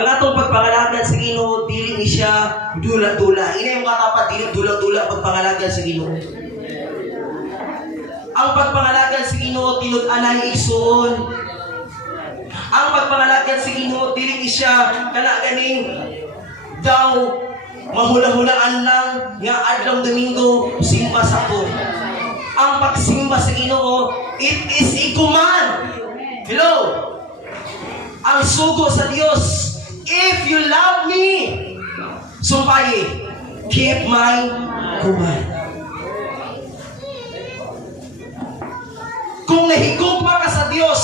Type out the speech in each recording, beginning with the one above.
Ang atong pagpangalagan sa Ginoo dili ni siya dula-dula. Ina yung katapat dili dula-dula pagpangalagan sa Ginoo. Ang pagpangalagan sa Ginoo tinud-anay igsuon. Ang pagpangalagan sa Ginoo dili ni siya kana ganing daw mahula-hulaan lang nga adlaw Domingo simba sa ko. Ang pagsimba sa Ginoo, it is a command. Hello. Ang sugo sa Dios. If you love me, sumpayi, keep my command. Kung nahigugma ka sa Diyos,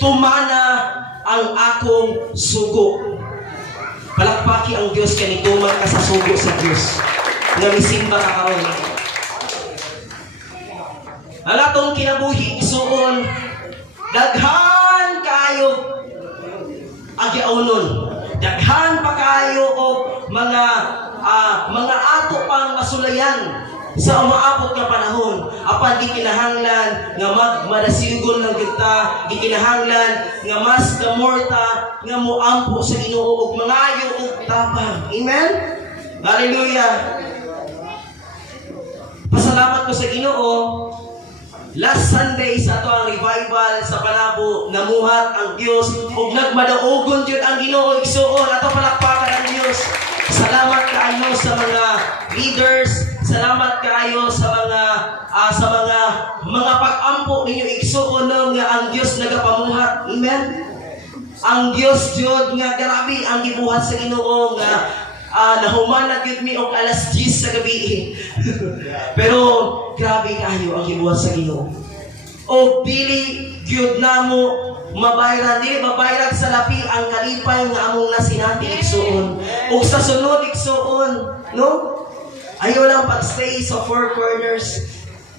tumana ang akong sugo. Palakpaki ang Diyos kanituman ka sa sugo sa Diyos. Nga misimba ka karon. Ang atong kinabuhi isuon, daghan kayo agiaunon. Daghan pa kayo o mga ato pang masulayan sa umaabot nga panahon. Apan gikinahanglan nga magmadasigon lang kita, gikinahanglan nga mas gamorta nga moampo sa Ginoo ug mangayo ug tapang. Amen. Hallelujah. Pasalamat ko sa Ginoo. Last Sunday sa ato ang revival sa Panabo, namuhat ang Dios ug nagmadaugon jud ang Ginoo igsuon. Ato palakpakan ang Dios. Salamat kaayo sa mga leaders, salamat kaayo sa mga pag-ampo ninyo igsuon nga ang Dios nagapamuhat. Amen. Ang Dios jud nga grabe ang gibuhat sa Ginoo nga nahuman na gyud mi og alas 10 sa gabi. Pero grabe kayo ang gibuhat sa Ginoo. O dili gyud namo mabayran, dili mabayran sa lapi ang kalipay nga among nasinati igsuon. O sa sunod igsuon, no? Ayaw lang pag-stay sa four corners.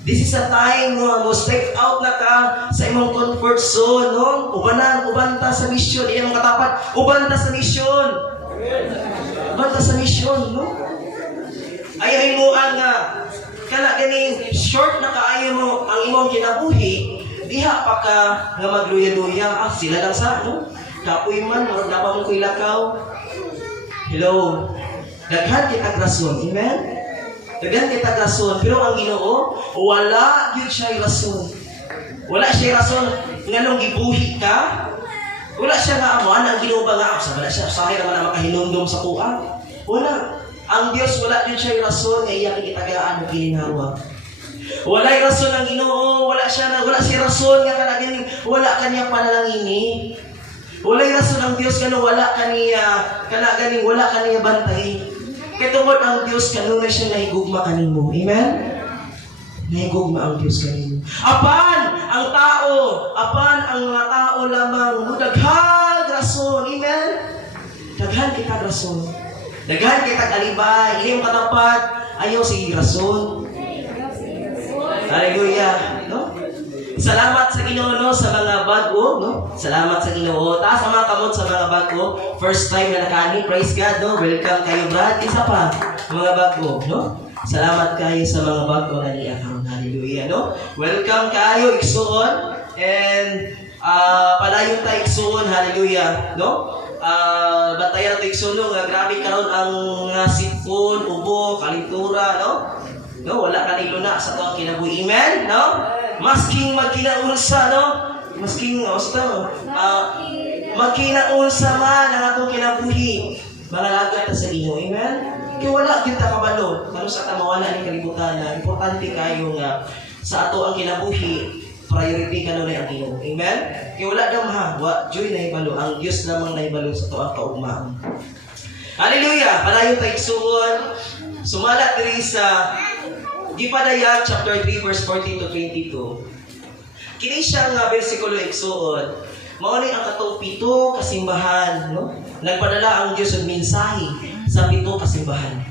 This is a time no, mo step out na ka sa imong comfort zone, no? Ubanta sa mission, iyang katapat, ubanta sa mission. Ubanta sa mission, no? Ayaw mo ang kana ganing short na kaayo mo ang imong kinabuhi, diha pa ka nga magluya-luya. Sila lang sa, no? Kapoy man, murag na pa mong kuilakaw. Hello. Daghan kita rason, amen? Daghan kita rason, pero ang Ginoo wala gyud siya rason. Wala siya rason nganong gibuhi ka. Wala siya nga amo ang Ginoo ba nga sa wala siya sahay naman na makahinumdum sa tuwa. Wala. Ang Dios wala gyud siya rason nga iya kitagaan og ginhawa. Wala rason ang Ginoo, wala siya rason nga kanang wala kaniya panalangini. Wala rason ang Dios kanu wala kaniya ganing wala kaniya bantay. Kaya tungod ang Diyos, kanunay siya nahigugma kanimo. Amen? Nahigugma ang Diyos kanimo. Apan ang mga tao lamang, daghan rason. Amen? Daghan kita rason. Daghan kita kalibay. Ini yung katapat, ayaw sige rason. Hallelujah. No? Salamat sa Ginoo no, sa mga bago, no? Salamat sa Ginoo. Taas ang mga kamot sa mga bago. First time na nakani, praise God, no? Welcome kayo, Brad. Isa pa, mga bago, no? Salamat kayo sa mga bago na ni-account. Hallelujah, no? Welcome kayo, igsuon. And palayon tayo igsuon, hallelujah, no? Batayan tayo igsuon, no? Grabe karon ang sipon, ubo, kalintura, no? No, wala ka niluna sa ito kinabuhi. Amen? No? Masking magkinaunsa, no? Masking, magkinaunsa man ang atong kinabuhi. Mga lagat sa inyo. Amen? Kaya wala kita kabalo. Kano sa tamawala ni kalibutan na importante kayo nga sa ato ang kinabuhi, priority ka na ang Ginoo. Amen? Kaya wala daw joy na ibalo. Ang Diyos lamang na ibalo sa ito ang kaugmaan. Hallelujah! Palayo tayo suon. Sumalat diri sa Gipadaya chapter 3 verse 14 to 22. Kini siya nga bersikulo igsuon. Mao ni ang atong pito kasimbahan, no? Nagpadala ang Dios og mensahe sa pito kasimbahan.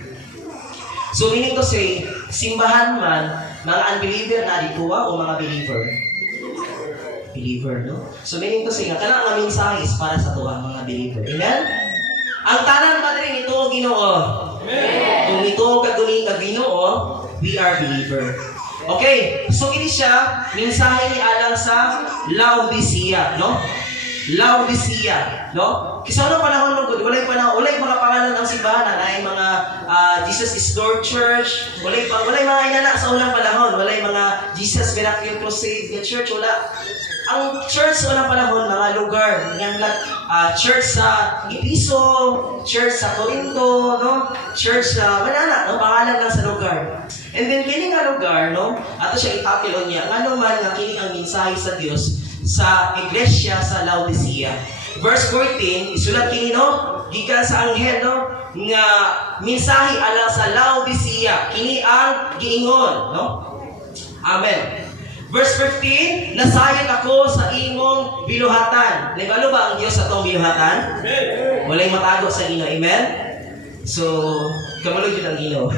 So meaning to say, simbahan man mga unbeliever na dito o mga believer. Believer, no? So meaning to say, nga kana nga mensahe is para sa tuwa mga believer. Amen? Ang tanan ba diri nito Ginoo? Amen. Kung ito kaguni ka Ginoo, we are believer. Okay, so ini siya, mensahe ni alang sa Laodicea, no? Laodicea, no? Kisano panahon mo gud ang simbahan, na mga Jesus is Lord Church, walay mga inana sa unang panahon, walay mga Jesus Miracle Crusade nga church, wala. Ang church sa unang panahon, mga lugar, church sa Episo, church sa Corinto, no? Church sa no? Pangalan lang sa lugar. And then kini nga lugar, no? Ato siya itakilon niya, ngano man nga kini ang mensahe sa Dios sa iglesia sa Laodicea. Verse 14, isulat kini, no? Gikan sa anghel, no? Nga mensahe ala sa Laodicea, kini ang giingon, no? Amen. Verse 15, nasayod ako sa imong biluhatan. Nagalo ba ang Diyos sa itong biluhatan? Amen. Walay matago sa Ginoo. Amen? So, kamalog yun ang Ginoo.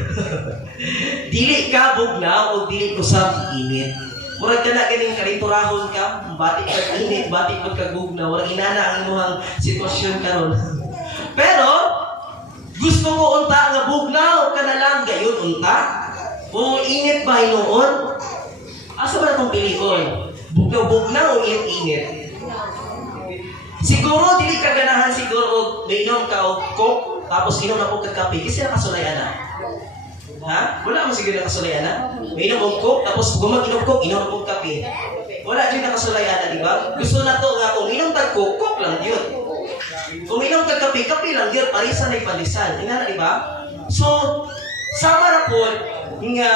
Dili ka bugnaw o dili usab init. Murag ka na ganing kaliturahon ka, batik ka init, batik ka bugnaw, wala inana ang imuhang sitwasyon karon. Pero, gusto mo unta nga bugnaw ka na lang gayon unta? Kung init ba hinuon? Asa ba itong pilion? Bugnaw-bugnaw o init-init? Siguro, dili ka ganahan siguro o mainom ka o coke, tapos inom na po kagkape, kasi nakasulayan na. Ha? Wala mo siguro nakasulayan na? Mainom o coke, tapos gumag-inom coke, inom na po kape. Wala din nakasulayan na, di ba? Gusto na to nga, kung inom tag coke, coke lang yun. Kung inom tag kape, kape lang yun, parisan ay palisan. Ina na, di ba? So, sama na po nga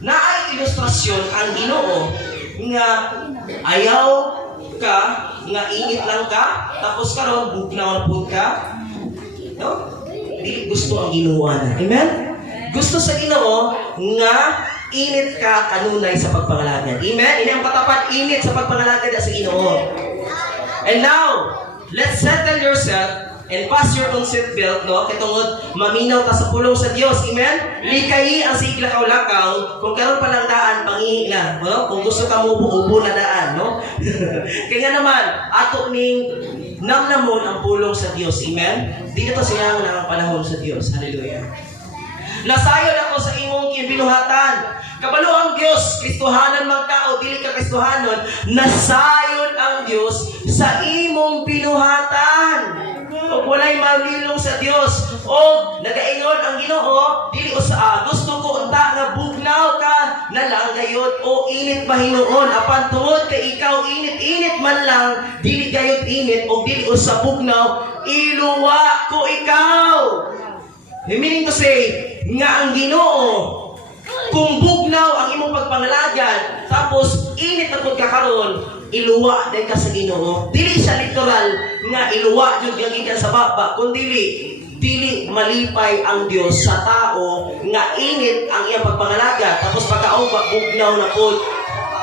naay ilustrasyon ang Ginoo nga ayaw ka nga init lang ka tapos karon bugnaw pud ka, no? Dili gusto ang Ginoo na. Amen? Gusto sa Ginoo nga init ka kanunay sa pagpangalagad. Amen? Ini ang katapat, init sa pagpangalagad sa Ginoo. And now, let's settle yourself and pass your own seatbelt, no? Katungod, maminaw ta sa pulong sa Dios. Amen? Likayi ang sigla kaw-lakaw, kung karon pa lang daan, pangihi lang. No? Kung gusto ka mo, ubo na daan, no? Kaya naman, ato ning namnamon ang pulong sa Dios. Amen? Dito to siya ang panahon sa Dios. Hallelujah. Nasayod ako sa imong kibinuhatan. Kabalo ang Dios, Kristohanan man ka o dili ka Kristohanon, nasayod ang Dios sa imong binuhatan. O walay malilong sa Dios o nagaingon ang Ginoo dili gusto ko unta nga bugnaw ka na lang gayud o init ba hinuon apan tungod kay ikaw init man lang dili gayud init o dili usa bugnaw iluwa ko ikaw. Meaning to say nga ang Ginoo kung bugnaw ang imong pagpangalagad tapos init na pud ka karon iluwa day ka sa Ginoo. Dili siya literal nga iluwa jud nga gikan sa baba, kundi dili malipay ang Dios sa tao nga init ang iyang pagpangalaga tapos pagkaugma bugnaw na pud.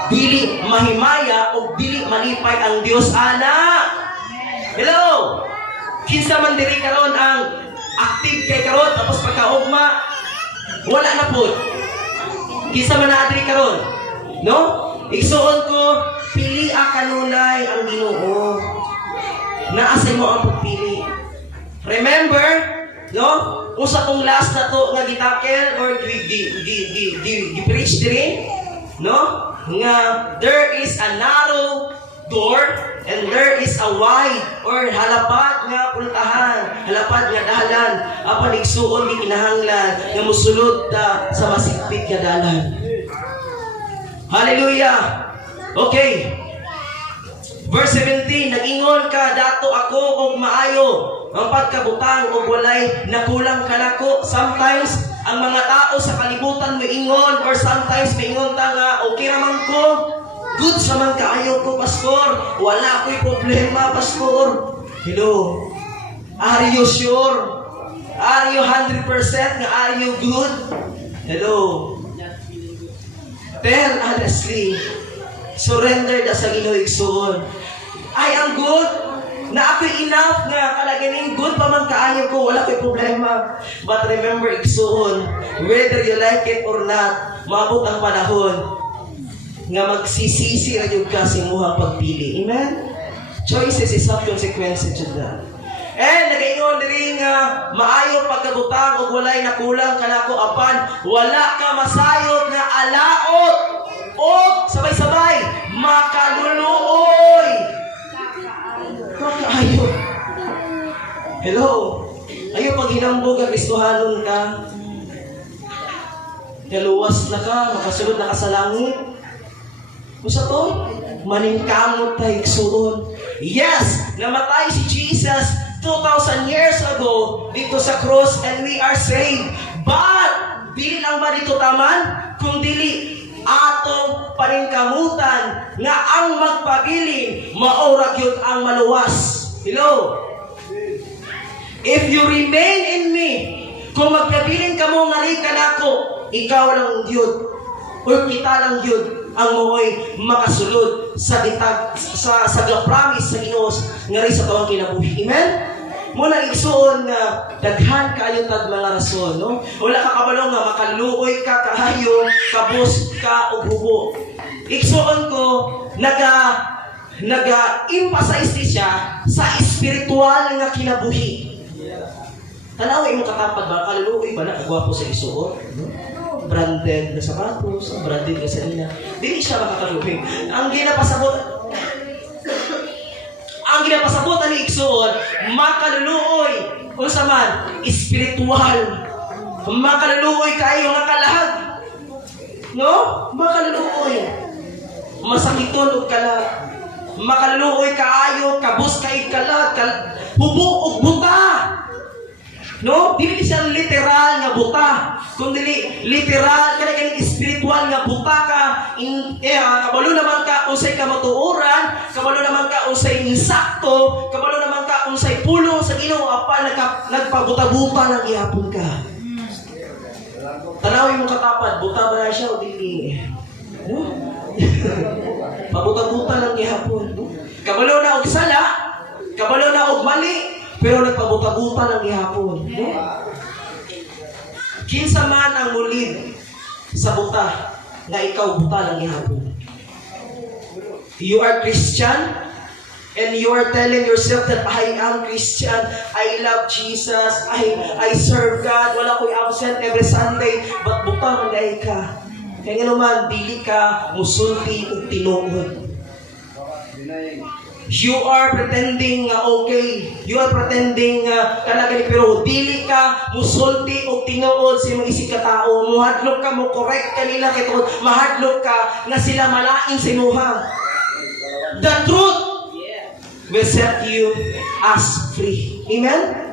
Dili mahimaya o dili malipay ang Dios ana. Hello. Kinsa man diri karon ang active kay karon tapos pagkaugma wala na pud. Kinsa man na diri karon? No? Igsuon ko, pili kanunay ang Ginoo. Naasa mo ang pagpili. Remember, no? Kung sa tong last na to nga gitakel or gi-preach diri, no? Nga there is a narrow door and there is a wide or halapad nga pultahan, halapad nga dalan, apan igsuon gi kinahanglan nga mosulod ta sa masigpit nga dalan. Hallelujah! Okay. Verse 17, nag-ingon ka, dato ako og maayo, ang pagkabutang og walay nakulang kanako. Sometimes, ang mga tao sa kalibutan maingon or sometimes maingon ta nga, okay raman ko, good sa man kaayo ko, pastor. Wala ko'y problema, pastor. Hello? Are you sure? Are you 100% nga are you good? Hello? Tell honestly, surrender da sa Ginoo igsoon. I am good. Na ako'y enough nga kalaganing good pa man kaayo ko, wala ko'y problema. But remember igsoon, whether you like it or not, maabot ang panahon nga magsisisi ra jud ka sa imong pagpili. Amen? Choices is not consequences to that. And nagaingon diri nga maayo pagkabutang ug walay nakulang kanako apan wala ka masayod nga alaot o sabay-sabay makaluluoy. Makaayo. Hello. Ayaw pag hinambog ang Kristohanon ka. Naluwas na ka, makasunod na ka sa langit. Kung to? Maningkamot tayo igsuon. Yes! Namatay si Jesus 2,000 years ago dito sa cross and we are saved. But, dili lang ba dito taman? Kung dili atong paningkamutan nga ang magpabilin, maorag yun ang maluwas. Hello? If you remain in me, kung magpabilin ka mo nga rin ka nako, ikaw lang yun, o kita lang yun, ang mo'y makasulod sa ditag, sa promise sa Ginoo nga rin sa tawang kinabuhi. Amen? Muna igsuon nga daghan kayo tag mga rason, no? Wala ka kabalo nga makaluoy ka kahayo, kabus ka og hubo. Igsuon ko naga-emphasize siya sa espiritual nga kinabuhi. Tanaw imong katapad ba kaluoy ba na kagwapo sa igsuon? Branded na sapatos, branded na salina. Dili siya makakaluoy. Ang ginapasabot ani igsuon, makaluluoy unsa man espiritual. Makaluluoy kayo nga kalahag. No? Makaluluoy. Masakiton og kalag. Makaluluoy kaayo, kabus kay kalag, hubo og buta. No? Dili siya literal nga buta. Kundi literal kanang espiritual nga buta ka. Kabalo naman ka unsay kamatuoran, kabalo naman ka unsay insakto, kabalo naman ka unsay pulong sa Ginoo apan nagpabuta-buta lang gihapon ka. Tanawin mo katapad, buta ba na siya o dili? No? Pabuta-buta lang gihapon. No? Kabalo na og sala, kabalo na og mali, pero nagpabuta-buta lang gihapon. No? Kinsa man ang mulid sa buta nga ikaw buta lang gihapon. You are Christian and you are telling yourself that I am Christian, I love Jesus, I serve God, wala ko'y absent every Sunday, but buta man dahil ka. Kaya nga naman, dili ka musulti o tinuod. You are pretending okay. You are pretending kanagani pero dili ka musulti o tinuod sa mga isig ka tao. Muhadlok ka mo correct kanila kay tungod mahadlok ka nga sila malain sa imuha. The truth will set you as free. Amen?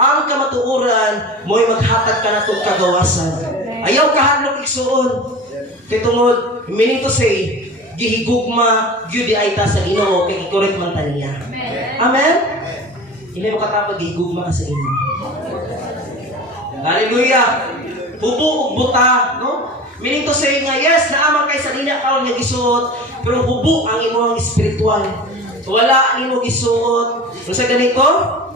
Ang kamatuoran mo'y maghatag ka na itong kagawasan. Ayaw kahadlok igsuon. Kay tungod, meaning to say, gihigugma, gyudi ay ta sa Ginoo kay correct man ta niya. Amen? Hindi mo katapad gihigugma ka sa Ginoo. Hallelujah! Hubo ug buta, no? Meaning to say nga, yes, naamang kay sa niya kaon nga gisuot, pero hubo ang imong espiritual. Wala nimo gisuot. Kung sa ganito,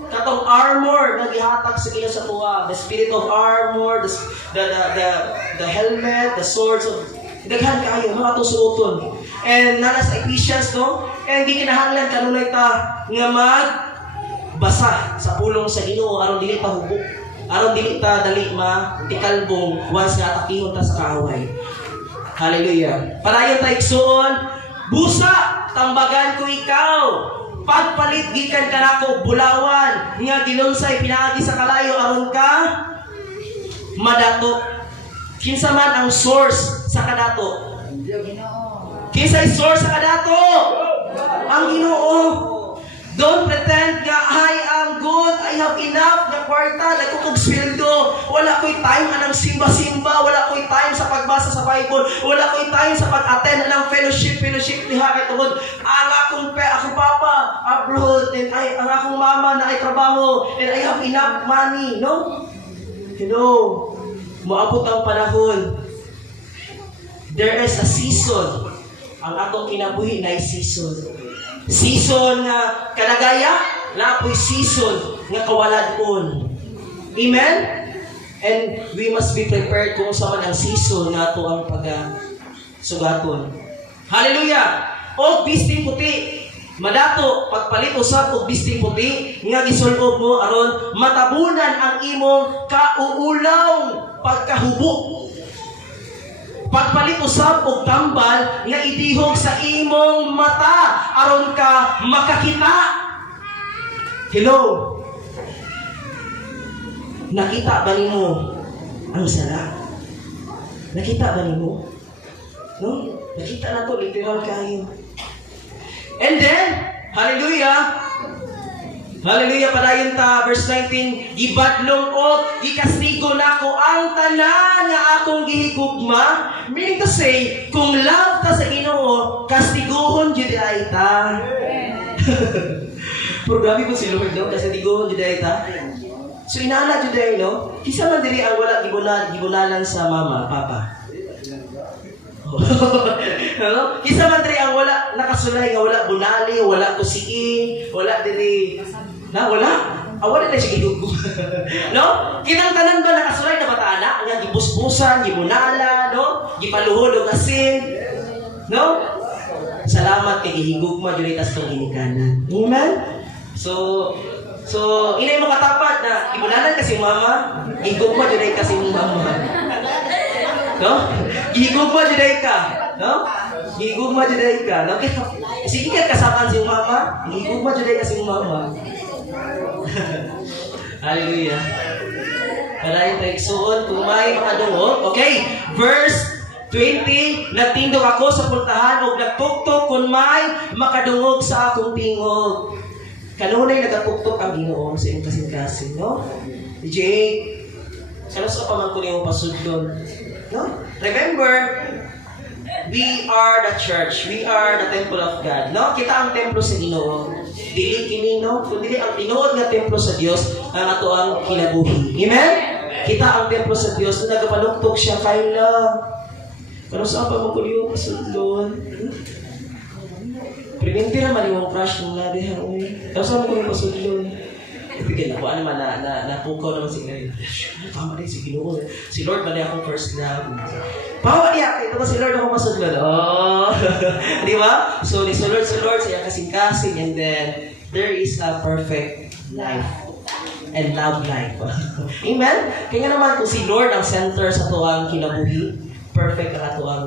katong armor na gihatag sa Ginoo sa tuwa, the spirit of armor, the helmet, the swords of daghan kaayo mga tusuoton. And nana sa Ephesians, no? And di kinahanglan kanunay ta nga magbasa sa pulong sa Ginoo aron dili ta hubo. Aron dili ta dali tikalbong once nga atakihon ta sa kaaway. Hallelujah. Parayon ta igsuon, busa tambagan ko ikaw. Pagpalit gikan kanako bulawan nga ginunsay pinaagi sa kalayo aron ka madato. Kinsa man ang source sa kadato? Kinsa ang source sa kadato? Ang Ginoo. Don't pretend nga I am good, I have enough na kwarta, nagkukog sweldo. Wala ko'y time anang simba-simba, wala ko'y time sa pagbasa sa Bible, wala ko'y time sa pag-attend ng fellowship niha kay tungod. Ang akong papa abroad, and ang akong mama na ay trabaho, and I have enough money, no? Hello. Moabot ang panahon. There is a season. Ang atong kinabuhi na season. Season nga kanagaya, napoy season nga kawaladon. Amen? And we must be prepared kung sa man ang season nga ito ang pag-sugaton. Hallelujah! O bisting puti. Madato, pagpalit usap og bisting puti, nga gisulob mo aron matabunan ang imong kauulaw pagkahubo. Pagpalit usab og tambal nga idihog sa imong mata aron ka makakita. Hello. Nakita ba nimo ang sala? Nakita ba nimo? No? Nakita na to, literal kayo. And then, hallelujah! Hallelujah, padayon ta, verse 19, gibadlong o, gikastigo na ko ang tanan nga akong gihigugma. Meaning to say, kung love ta sa Ginoo, kastiguhon jud ay ta. Pero grabe po si Lord, no? Kastiguhon jud ay ta. So inaala jud ay, no? Kisa man diri ang wala gibunalan sa mama, papa. Hello? Kisa man diri ang wala nakasulay nga wala bunali, wala kusii, wala diri na wala. Wala na siya gidugog. No? Kinang tanan ba nakasulay na bataana nga gibusbusan, gibunala, no? Gipaluhod og asin. No? Salamat kay gihigugma diri tas tong ginikanan. Amen. So inay mo katapat na gibunalan kasi mama, gigugma diri kasi mama. No? Gigugma diri ka, no? Gigugma diri ka, no? Sige ka kasakan si mama, gigugma diri ka si mama. Hallelujah. Kalayo tayo suon, tumay makadungog. Okay, verse 20, nagtindog ako sa pultahan o nagtuktok kung may makadungog sa akong tingog. Kanunay nagtuktok ang Ginoo sa iyong kasing-kasing, no? DJ, kano sa pamangko niyo pasudlon? No? Remember, we are the church. We are the temple of God. No? Kita ang templo sa Ginoo. Dili kini, no? Kundi ang tinuod nga templo sa Dios ang ato ang kinabuhi. Amen? Kita ang templo sa Dios na nagapanuktok siya kaila. Pero sa pa magkuliyo pasudlon? Preventi naman yung crush ng nadihan. Pero sa magkuliyo pasudlon? Ibigay na ko, ano man, napukaw naman si Gary. Tama rin, si Ginoo. Si Lord, mali akong first love. Pawa niya, ito ba si Lord ako masudlon? Oh! Di ba? So, ni Lord, siya kasing-kasing, and then, there is a perfect life. And love life. Amen? Kaya naman, kung si Lord ang center sa tuwang kinabuhi, perfect ang tuwang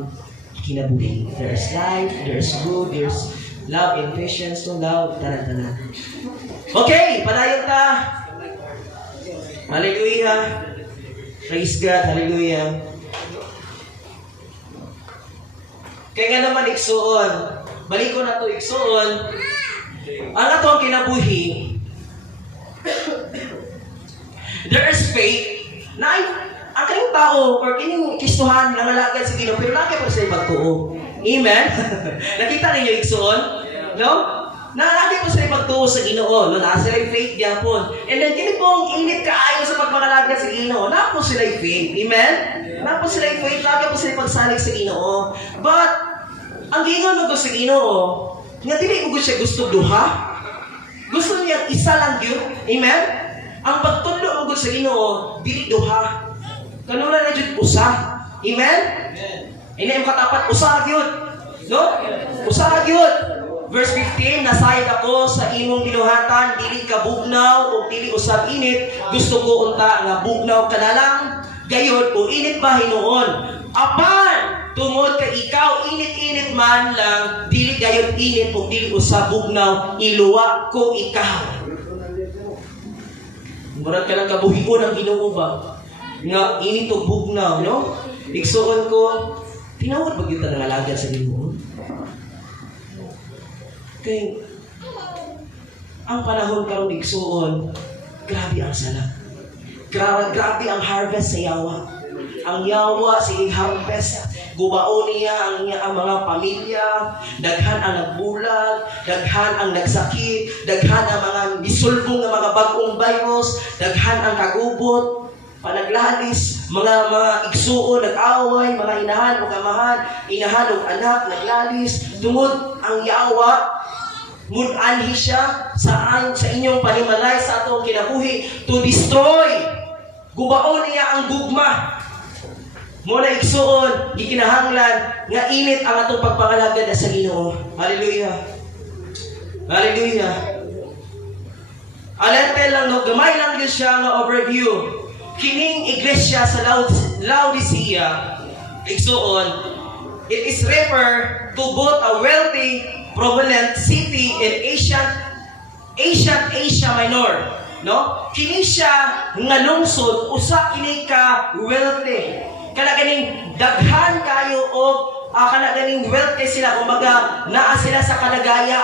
kinabuhi. There's life, there's good, there's love and patience, no love, tanan-tanan. Okay, padayon ta. Hallelujah. Praise God, hallelujah. Kaya nga naman igsuon. Balik ko na to igsuon. Ang atong kinabuhi, there is faith na ang kayong tao or kining Kristohan na nalagad sa Ginoo pero lagi pa sila magtuo. Amen? Nakita ninyo igsuon? No? Nalagi po sila magtuo sa Ginoo, no? Nasa sila yung faith gyapon. And then kini pong init kaayo sa pagmangalagad sa Ginoo. Na po sila yung faith. Amen? Na po sila yung faith, lagi po sila pagsalig sa Ginoo. But ang gingon mo sa Ginoo, nga dili mo siya gusto duha. Gusto niya isa lang gyud. Amen? Ang pagtudlo mo sa Ginoo, dili duha. Kanula na jud usa. Amen? Ini ang katapat usa gyud. No? Usa gyud. Verse 15, nasayad ako sa imong binuhatan, dili ka bugnaw o dili usab init. Gusto ko unta nga bugnaw ka na lang. Gayod o init ba hinuon? Apan, tungod ka ikaw, init-init man lang, dili gayod init o dili usab bugnaw, iluwa ko ikaw. Murag ka lang kabuhion ang Ginoo ba? Nga init o bugnaw, no? Igsuon ko, tinawad ba kita ng alagad sa Ginoo? Kaya, ang panahon karon igsuon, grabe ang sala. Grabe ang harvest sa yawa. Ang yawa sa harvest, gubaon niya ang mga pamilya, daghan ang nagbulag, daghan ang nagsakit, daghan ang mga disulbong ng mga bagong virus, daghan ang kagubot, panaglalis, mga igsuon, nag-away, mga inahan o kamahan, inahan o anak, naglalis, tungod ang yawa, munanhi siya sa inyong panimalay sa atong kinabuhi to destroy. Gubaon niya ang gugma. Muna igsuon, gikinahanglan nga init ang atong pagpangalagad sa Ginoo. Hallelujah. Hallelujah. Alertel lang, no? Gamay lang yun siya nga overview. Kining iglesia sa Laodicea, igsuon, it is refer to both a wealthy, prominent city in Asia Minor no? Kini siya nga lungsod usa kini ka wealthy. Kana ganing daghan kayo og kana ganing wealthy sila, kumbaga naa sila sa kadagaya.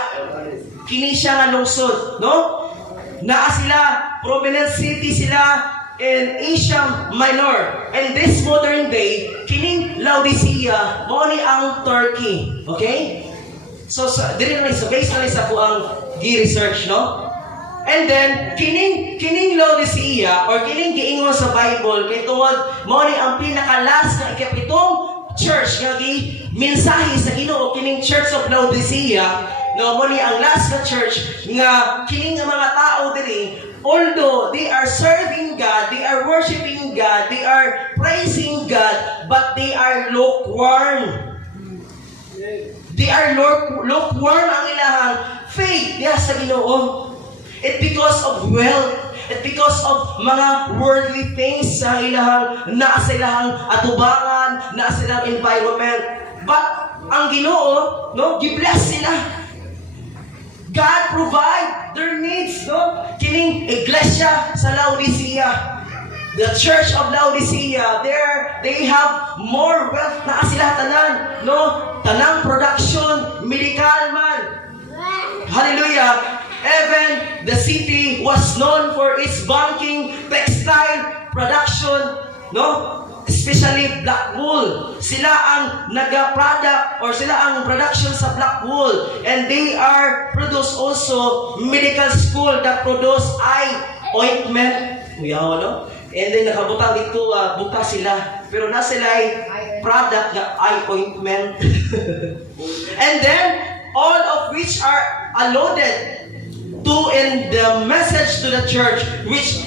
Kini siya nga lungsod, no? Naa sila, prominent city sila in Asia Minor. And this modern day, kining Laodicea, mo ni ang Turkey. Okay? So, dili na sa base na sa ko ang gi-research, no? And then, kining Laodicea, or kining giingon sa Bible, kay tungod, mo ni ang pinakalas na ikapitong church, nga mensahe sa Ginoo, kining Church of Laodicea, no, mo ni ang last na church, nga kining mga tao diri, although they are serving God, they are worshiping God, they are praising God, but they are lukewarm. They are lukewarm ang ilahang faith diha sa Ginoo. It because of wealth. It because of mga worldly things sa ilahang naa sa ilahang atubangan, naa sa ilang environment. But ang Ginoo, no, gi-bless sila. God provide their needs, no? Kining iglesia sa Laodicea, the Church of Laodicea, they have more wealth na sila tanan, no? Tanang production, medical man. Hallelujah. Even the city was known for its banking, textile production, no? Especially black wool. Sila ang naga-product or sila ang production sa black wool. And they are produce also medical school that produce eye ointment. Uyaw, no? And then nakabutang dito, buta sila. Pero na sila ay product na eye ointment. And then, all of which are allotted to in the message to the church, which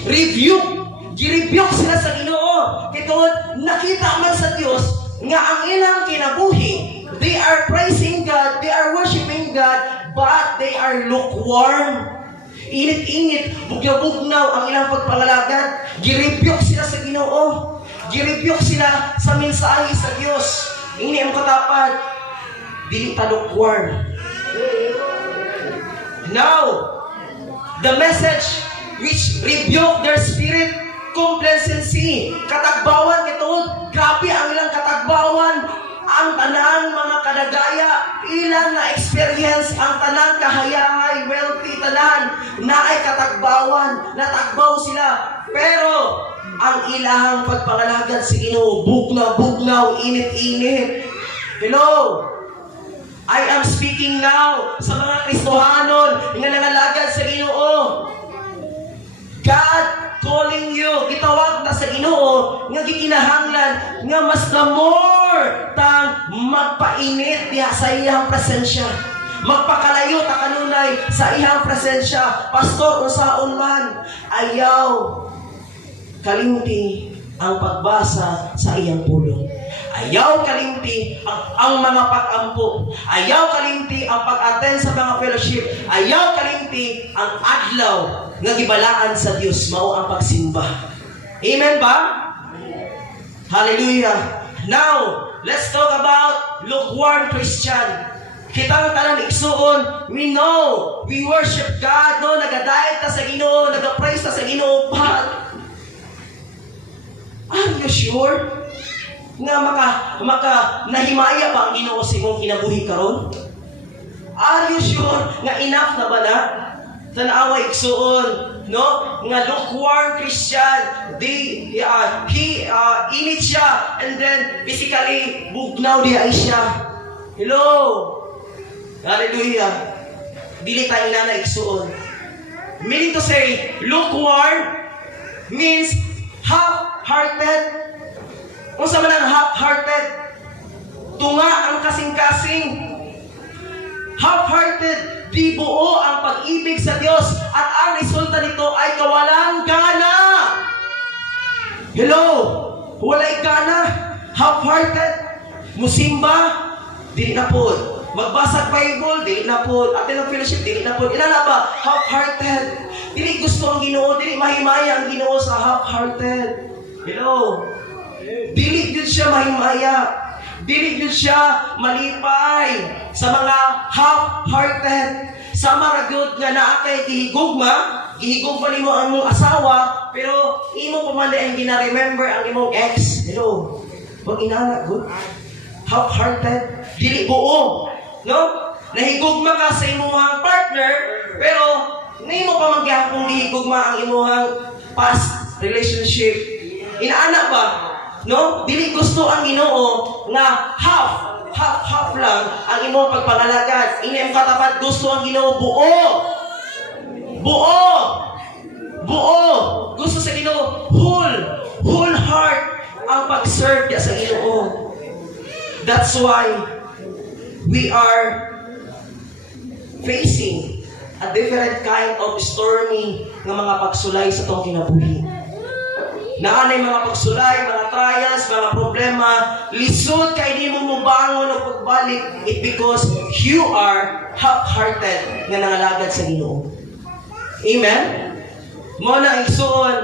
girebuke sila sa Ginoo. Kaya nakita man sa Dios nga ang ilang kinabuhi, they are praising God, they are worshiping God, but they are lukewarm. Init-init, bugnaw-bugnaw ang ilang pagpangalagad. Girebuke sila sa Ginoo. Girebuke sila sa mensahe sa Dios. Ini ang katapat. Dili ta lukewarm. Now, the message which rebuke their spirit, complacency, katagbawan, kituod, grabe ang ilang katagbawan, ang tanang mga kadagaya, ilang na experience, ang tanang kahayahay, wealthy, tanan, na ay katagbawan, natagbaw sila, pero ang ilahang pagpangalagad sa Ginoo, bugnaw, init-init. Hello? I am speaking now sa mga Kristohanon nga nangalagad sa Ginoo. God calling you, gitawag na sa Ginoo nga gikinahanglan nga mas na more tang magpainit diha sa iyang presensya. Magpakalayo ta kanunay sa iyang presensya. Pastor, unsaon man, ayaw kalimti ang pagbasa sa iyang pulong. Ayaw kalimti ang mga pag-ampo. Ayaw kalimti ang pag-attend sa mga fellowship. Ayaw kalimti ang adlaw nga gibalaan sa Dios, mao ang pagsimba. Amen ba? Hallelujah. Now, let's talk about lukewarm Christian. Kitang tanan igsuon, we know, we worship God, no, nagadayeg ta sa Ginoo, nagapraise ta sa Ginoo, but are you sure nga maka nahimaya ba ang Ginoo sa imong kinabuhi karon? Are you sure nga enough na ba na? Tanawa igsuon, no? Nga lukewarm Christian, init siya, and then physically bugnaw diha siya. Hello. Hallelujah. Dili tayo na igsuon. Meaning to say, lukewarm means half-hearted. Kung sa man ang half-hearted, tunga ang kasing-kasing. Half-hearted, di buo ang pag-ibig sa Diyos at ang resulta nito ay kawalang gana. Hello? Walay gana. Half-hearted. Musimba, dili na po. Magbasag Bible, dili na po. Atin ang fellowship, dili na po. Ilan na ba? Half-hearted. Dili gusto ang Ginoo, dili mahimaya ang Ginoo sa half-hearted. Hello? Dili yun siya mahimaya. Dili yun siya malipay sa mga half-hearted. Sa maragyod nga naakay kihigugma, gihigog pa nimo ang imong asawa, pero imo pa man ang gina-remember ang imong ex. Hello. Wag inana, good. Half-hearted, dili buo, no? Nahigugma ka sa imong partner, pero nimo pa man gyapon gihigugma ang imong past relationship. Inaana ba? No? Dili gusto ang Ginoo nga half lang ang imong pagpangalagad. Ini ang katapat, gusto ang Ginoo buo. Gusto sa Ginoo whole heart ang pag-serve sa Ginoo. That's why we are facing a different kind of stormy ng mga pagsulay sa itong kinabuhi. Naanay mga pagsulay, mga trials, mga problema, lisod kay di mo mubangon o pagbalik, it because you are half-hearted nga nangalagad sa Ginoo. Amen? Mo na igsuon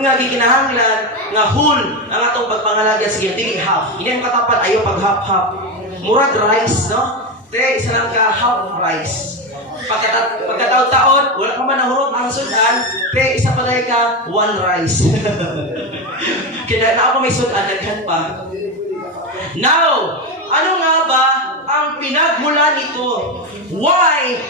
nga gikinahanglan nga whole ang atong pagpangalagad sa Ginoo, dili half. Ini ang katapat ayo pag half. Murag rice, no? Te isa lang ka half rice. Pagkataon, wala pa man nahurot ang sudan, te isa pa dahil ka one rice. Kaya na ako may sudan, daghan pa. Now, ano nga ba ang pinagmula nito? Why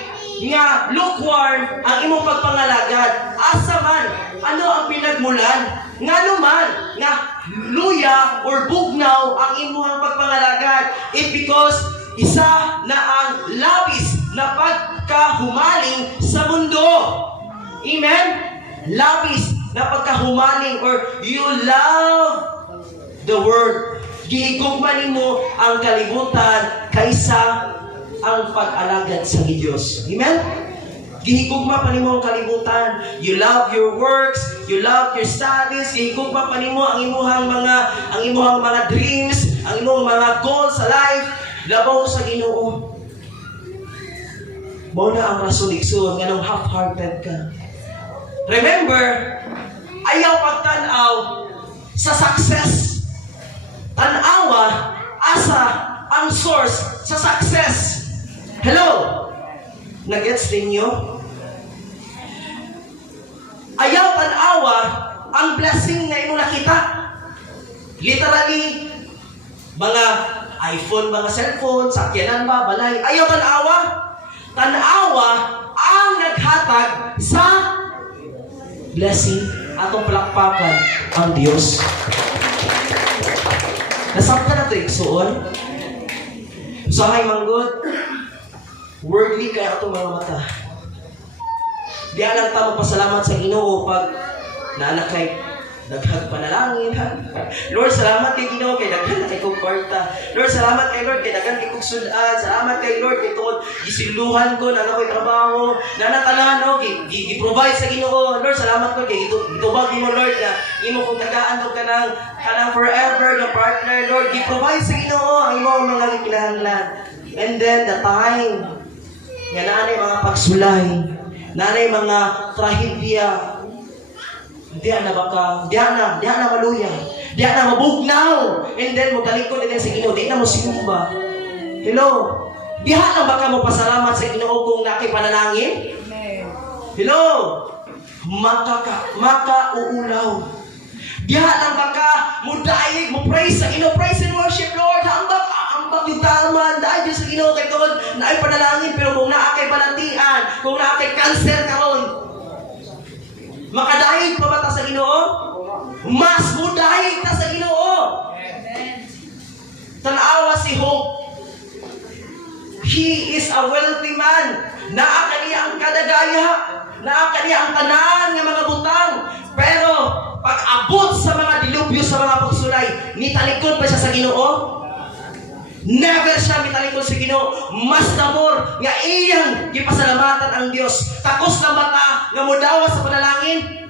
nga lukewarm ang imong pagpangalagad? Asa man? Ano ang pinagmulan? Nga naman, nga luya or bugnaw ang imong pagpangalagad. It because isa na ang labis na pagkahumaling sa mundo. Amen? Labis na pagkahumaling or you love the world. Gihigugman mo ang kalibutan kaysa ang pag-alagad sa Diyos. Amen? Gihigugma pa nimo ang kalibutan. You love your works, you love your studies, gihigugma pa nimo ang imuhang mga dreams, ang imong mga goals sa life. Labaw sa Ginoo. Mao na ang rason igsoon nga nang half-hearted ka. Remember, ayaw pagtanaw sa success. Tanawa asa ang source sa success. Hello? Nagets ninyo? Ayaw tanawa ang blessing na imo nakita. Literally, mga iPhone, mga cellphone, sakyanan ba, balay. Ayaw tanawa. Tanawa ang naghatag sa blessing atong palakpakan ang Diyos. Nasabta na ito igsuon. Usahay manggod, worldly kaya itong mga mata. Di alam ta magpasalamat sa Ginoo pag naanak kay daghang panalangin. Lord, salamat kay Ginoo kay daghan kay kong kwarta. Lord, salamat kay Lord kay daghan kay kong sudan. Salamat kay Lord kay tuod gisinduhan ko na ako'y trabaho. Nanatanan o gi-provide sa Ginoo. Lord, salamat ko kay gitubag mo Lord na imo kong tagaan og kanang forever nga partner. Lord, gi-provide sa Ginoo ang imong mga kinahanglan. And then the time nga naanay mga pagsulay, naanay mga trahedya, diyan na maluya, diyan na mabugnaw, and then magalikod din sa Ginoo, di na mo simba. Hello? Diha na ba ka mo pasalamat sa Ginoo kung nakay panalangin? Hello? Makauulaw. Diha lang ba ka mo daig mo praise sa Ginoo, praise and worship Lord, hambak yung taman, dahil Diyos sa Ginoo kay Lord, na ay panalangin, pero kung naakay balatian, kung naakay cancer karon, makadahig pa ba ta sa Ginoo? Mas mudahig ta sa Ginoo. Tanawa si Hope. He is a wealthy man. Naa kaniya ang kadagaya, naa kaniya ang tanan nga mga butang. Pero pag abot sa mga dilubyo, sa mga pagsulay, nitalikod pa siya sa Ginoo? Never siya mitalikod sa Ginoo. Mas namor nga iyang gipasalamatan ang Dios. Takos na mata nga mudawa sa panalangin.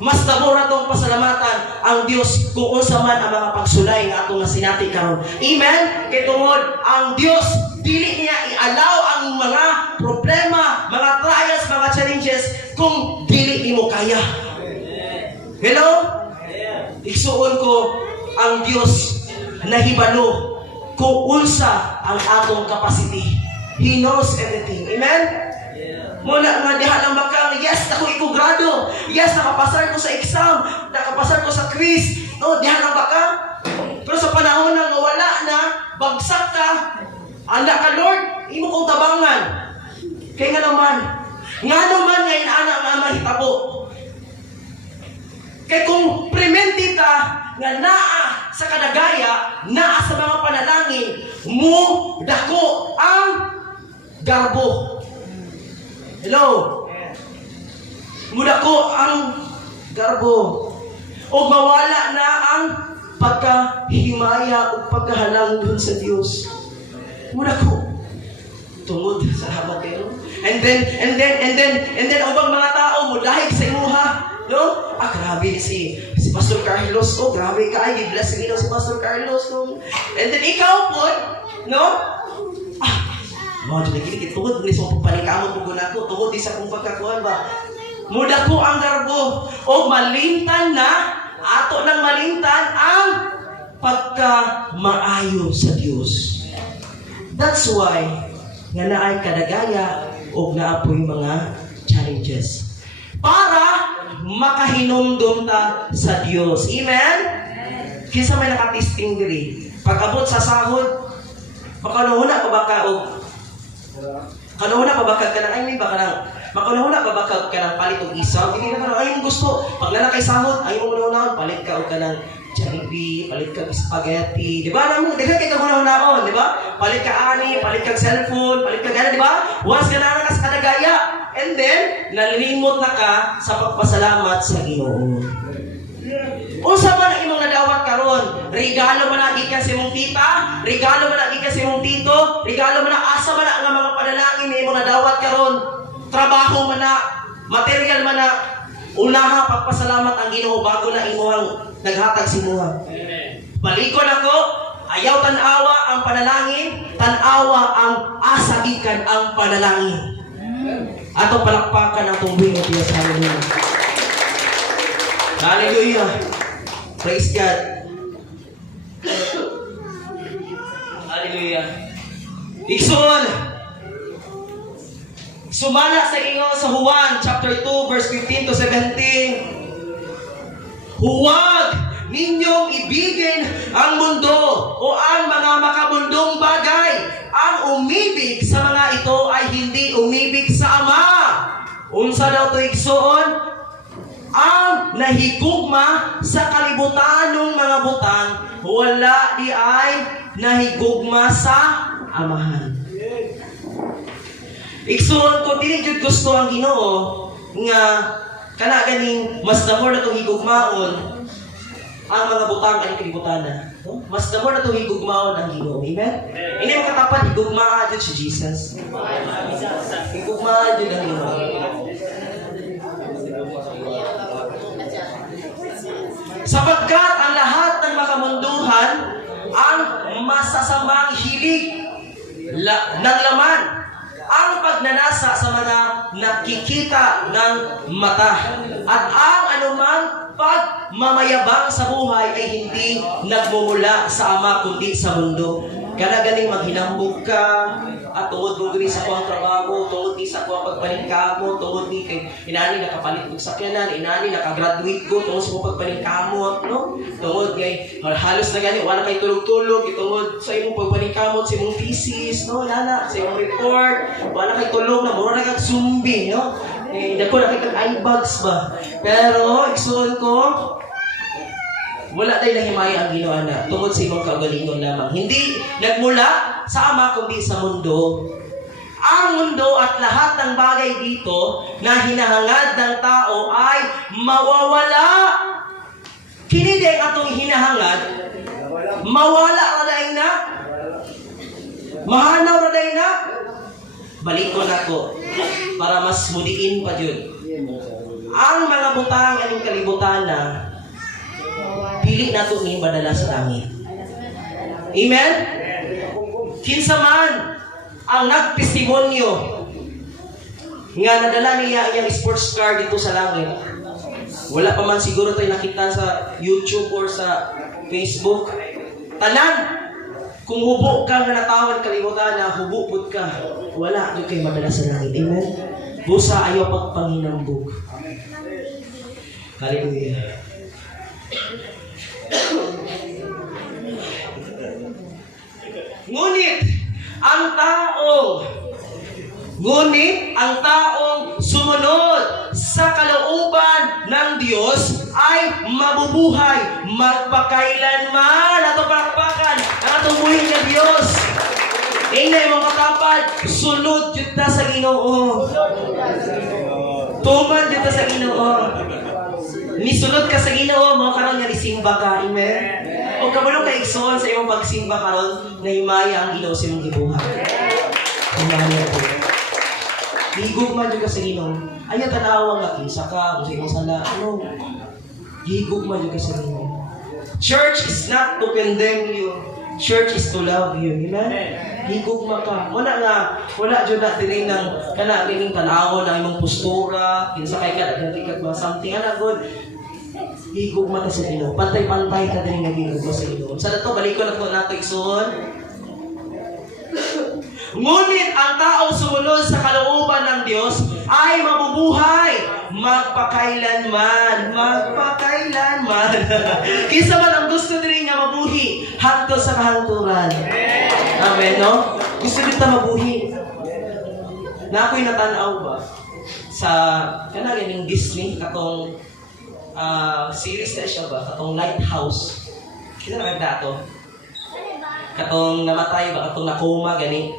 Mas namor atong pasalamatan ang Dios kung unsa man ang mga pagsulay nga atong nasinati karon. Amen. Kay tungod ang Dios dili niya i-allow ang mga problema, mga trials, mga challenges kung dili nimo kaya. Hello? Igsuon ko ang Dios nahibalo kung unsa ang atong capacity. He knows everything. Amen? Muna nga diha lang baka, yes, ako ikugrado. Yes, nakapasar ko sa exam. Nakapasar ko sa quiz. No, diha lang baka. Pero sa panahon na wala na, bagsak ka, anda ka, Lord, imo kong tabangan. Kaya nga naman ngayon anak nga mahitabo. Kaya kung prementita nga naa sa kadagaya, naa sa mga panalangin, mo dako ang garbo. Hello? Mula ko ang garbo. O mawala na ang pagkahimaya o pagkahalang dun sa Diyos. Mula ko. Tungod sa habat kayo. And then, ubang mga tao mo dahil sa imuha. No? Grabe si Pastor Carlos. Oh, grabe ka. Ay, bless si Pastor Carlos. No? And then, ikaw po, no? Mga dyan, nagilikit. Tungod, gulis mong pagpanikamot mo guna ko. Tungod, di sa kong pagkakuhan ba? Muda ko ang garbo. O malintan na, ato ng malintan ang pagkamaayo sa Diyos. That's why, nga naay kadagaya o naapoy mga challenges. Para makahinumdum ta sa Diyos. Amen? Kinsa may nakatisting diri. Pag-abot sa sahod, makanuhuna pa ba ka o kanuhuna pa ba ka ng ay may baka ng makunahuna pa ba ka ng palit og isaw? Hindi na ay mo gusto. Pag nanakay sahod, ay mo kunahuna palit ka og kanang Jollibee, palit ka spaghetti. Di ba? Daghan kay kagunahon-naon, di ba? Palit ka ani, palit ka cellphone, palit ka gana, di ba? Once ka na sa kadagaya. And then, nalilimot na ka sa pagpasalamat sa Ginoo. Unsa man ang imong nadawat karon? Regalo man na gikan sa imong tita, regalo man na gikan sa imong tito, regalo man na asa man na nga mga panalangin ni imong nadawat karon. Trabaho man na, material man na, unaha pagpasalamat ang Ginoo bago na imong naghatag si Muha. Balikon ako, ayaw tanawa ang panalangin, tanawa ang asa gikan ang panalangin. Ato palakpakan ang tumbling o Diyos. Hallelujah. Hallelujah. Praise God. Hallelujah. Ikson. Sumala sa inyo sa Juan chapter 2 verse 15 to 17. Huwag ninyong ibigin ang mundo o ang mga makabundong bagay. Ang umibig sa mga ito ay hindi umibig sa Ama. Unsa daw to igsoon? Ang nahigugma sa kalibutan ng mga butang, wala di ay nahigugma sa Amahan. Igsoon ko, dili jud gusto ang Ginoo nga kana ganing mas damor na itong higugmaon ang mga butang kaning kalibutana. No? Mas damor na itong higugmaon ang Ginoo. Amen? Hindi makatapat, higugmaan jud si Jesus. Higugmaan jud ang Ginoo. Sapagkat ang lahat ng makamunduhan ang masasamang hilig ng laman, ang pagnanasa sa mga nakikita ng mata, at ang anumang pagmamayabang sa buhay ay hindi nagmumula sa Ama kundi sa mundo. Kana ganing maghinambog ka at tungod mo gani sa kuang trabaho, tungod ni sa kuang pagpaningkamot, tungod ni kay inani nakapalit og sakyanan, inani nakagraduate ko tungod sa pagpaningkamot, no? Tungod kay halos na gani wala kay tulog-tulog tungod sa imong pagpaningkamot, sa imong thesis, no? Lala sa imong report, wala kay tulog na mura na kag zombie, no? Dako na kay kag eye bags ba. Pero igsoon ko wala tayo nahimaya ang Ginoo na tungod sa imong kaugalingon lamang. Hindi nagmula sa Ama kundi sa mundo. Ang mundo at lahat ng bagay dito na hinahangad ng tao ay mawawala. Kini day atong hinahangad, mawala ra day na. Mahanaw ra day na. Balikon ako para mas mudiin pa jud. Ang mga butang aning kalibutan na pili nato ni madala sa langit. Amen? Kinsa man ang nagtestimonyo nga nadala niya iyang sports car dito sa langit. Wala pa man siguro tayo nakita sa YouTube or sa Facebook. Tanan, kung hubo ka nga natawan kalimutan na hubo pud ka, wala doon kayo madala sa langit. Amen? Busa ayaw pagpanginambog. Hallelujah. Ngunit ang taong sumunod sa kalooban ng Diyos ay mabubuhay magpakailanman. Ato palakpakan ang atong buhay ng Diyos. Inay mga katapad, sunod yun ta sa Ginoo. Tuman yun ta sa Ginoo. Nisunod ka sa Ginoo, mga karon nga nisimba ka. Amen? O kabulong ka igsoon sa imong pagsimba karon na himaya ang Ginoo sa imong gibuhat. Himaya po. Higugman yun ka sa Ginoo. Ayaw tanawa nga, kinsa ka, kung sa imong sala. Ano? Higugman yun ka sa Ginoo. Church is not to condemn you. Church is to love you. Amen? Higugma ka. Wala dyan natin rin ng kanaging tanawa na imong postura, kinsa kay ka, nagkakikag mga something, good. Higugma ka sa Ginoo. Pantay-pantay ka din naging higugma sa Ginoo. Sa dato, balik ko na ito nato igsoon. Ngunit ang tao sumunod sa kalooban ng Diyos ay mabubuhay magpakailanman. Kisa man ang gusto din nga mabuhi hangtod sa kahangturan. Amen, no? Gusto din ta mabuhi. Na ako'y natanaw ba sa kanang Disney katong series na siya ba? Katong Lighthouse. Kisa na dato? Katong namatay ba? Katong nakoma gani?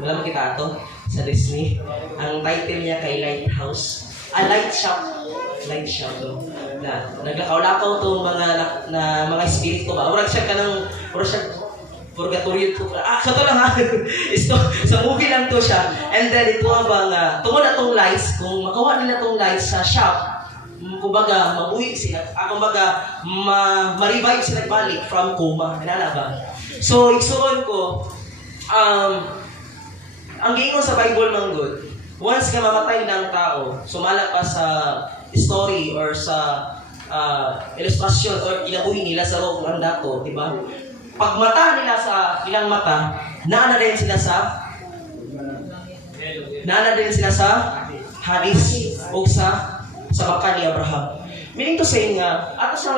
Wala mo kita ato sa Disney. Ang title niya kay Lighthouse. Light shop to. Na naglakaw-lakaw to mga espiritu ba? Murag siya purgatorio to. Kato lang ha. Sa movie lang to siya. And then ito ba nga tungod atong lights, kung makawa nila tong lights sa shop, kumbaga mabuhi sila. Kumbaga ma-revive sila balik from coma. Kinala ba? So igsuon ko ang giingon sa Bible manggod, once nga mamatay ng tao, sumala pa sa story or sa ilustrasyon or inabuhi nila sa roog ang dato, di ba? Pag mata nila sa ilang mata, naana din sila sa Hades o sa baka ni Abraham. Meaning to say nga, ato sa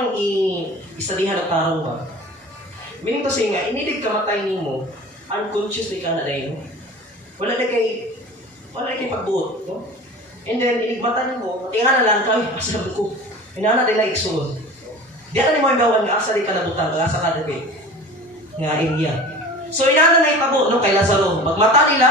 isadihan ng tarong ba? Meaning to say nga, inilig kamatay nimo, unconsciously ka na rin. Wala na kay pagbuot, no? And then, iligmatan mo, tingnan na lang ka, sabi ko, inana din na igsunod. Di na mo ibawan nga, asa di ka nabutang, asa ka na nga area. So, inana na itabo, no, kay Lazaro. Pagmata nila,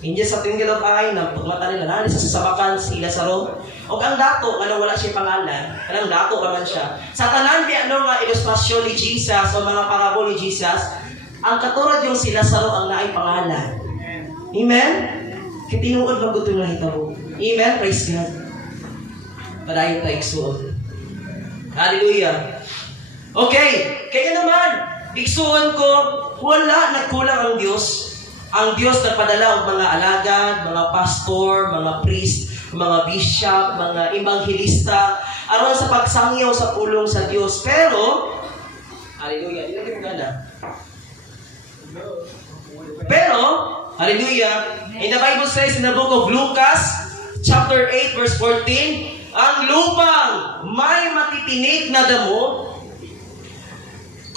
hindi sa twinkle of eye, pagmata nila, nani sa sasabakan si Lazaro. O ang dato, wala siya pangalan, anong dato ka man siya. Sa tanan, di nga ilustrasyon ni Jesus, o mga parabol ni Jesus, ang katulad yung si Lazaro ang naay pangalan. Amen? Kitinuod lang ko ito na hitabo. Amen? Praise God. Parayon tayo igsuon. Hallelujah. Okay. Kaya naman, igsuon ko, wala nagkulang ang Diyos. Ang Diyos nagpadala ng mga alagad, mga pastor, mga priest, mga bishop, mga evangelista, aron sa pagsangyaw sa pulong sa Diyos. Pero, hallelujah, ilagay mo gana. Pero, hallelujah, in the Bible says in the book of Lucas, chapter 8, verse 14, ang lupang may matitinik na damo,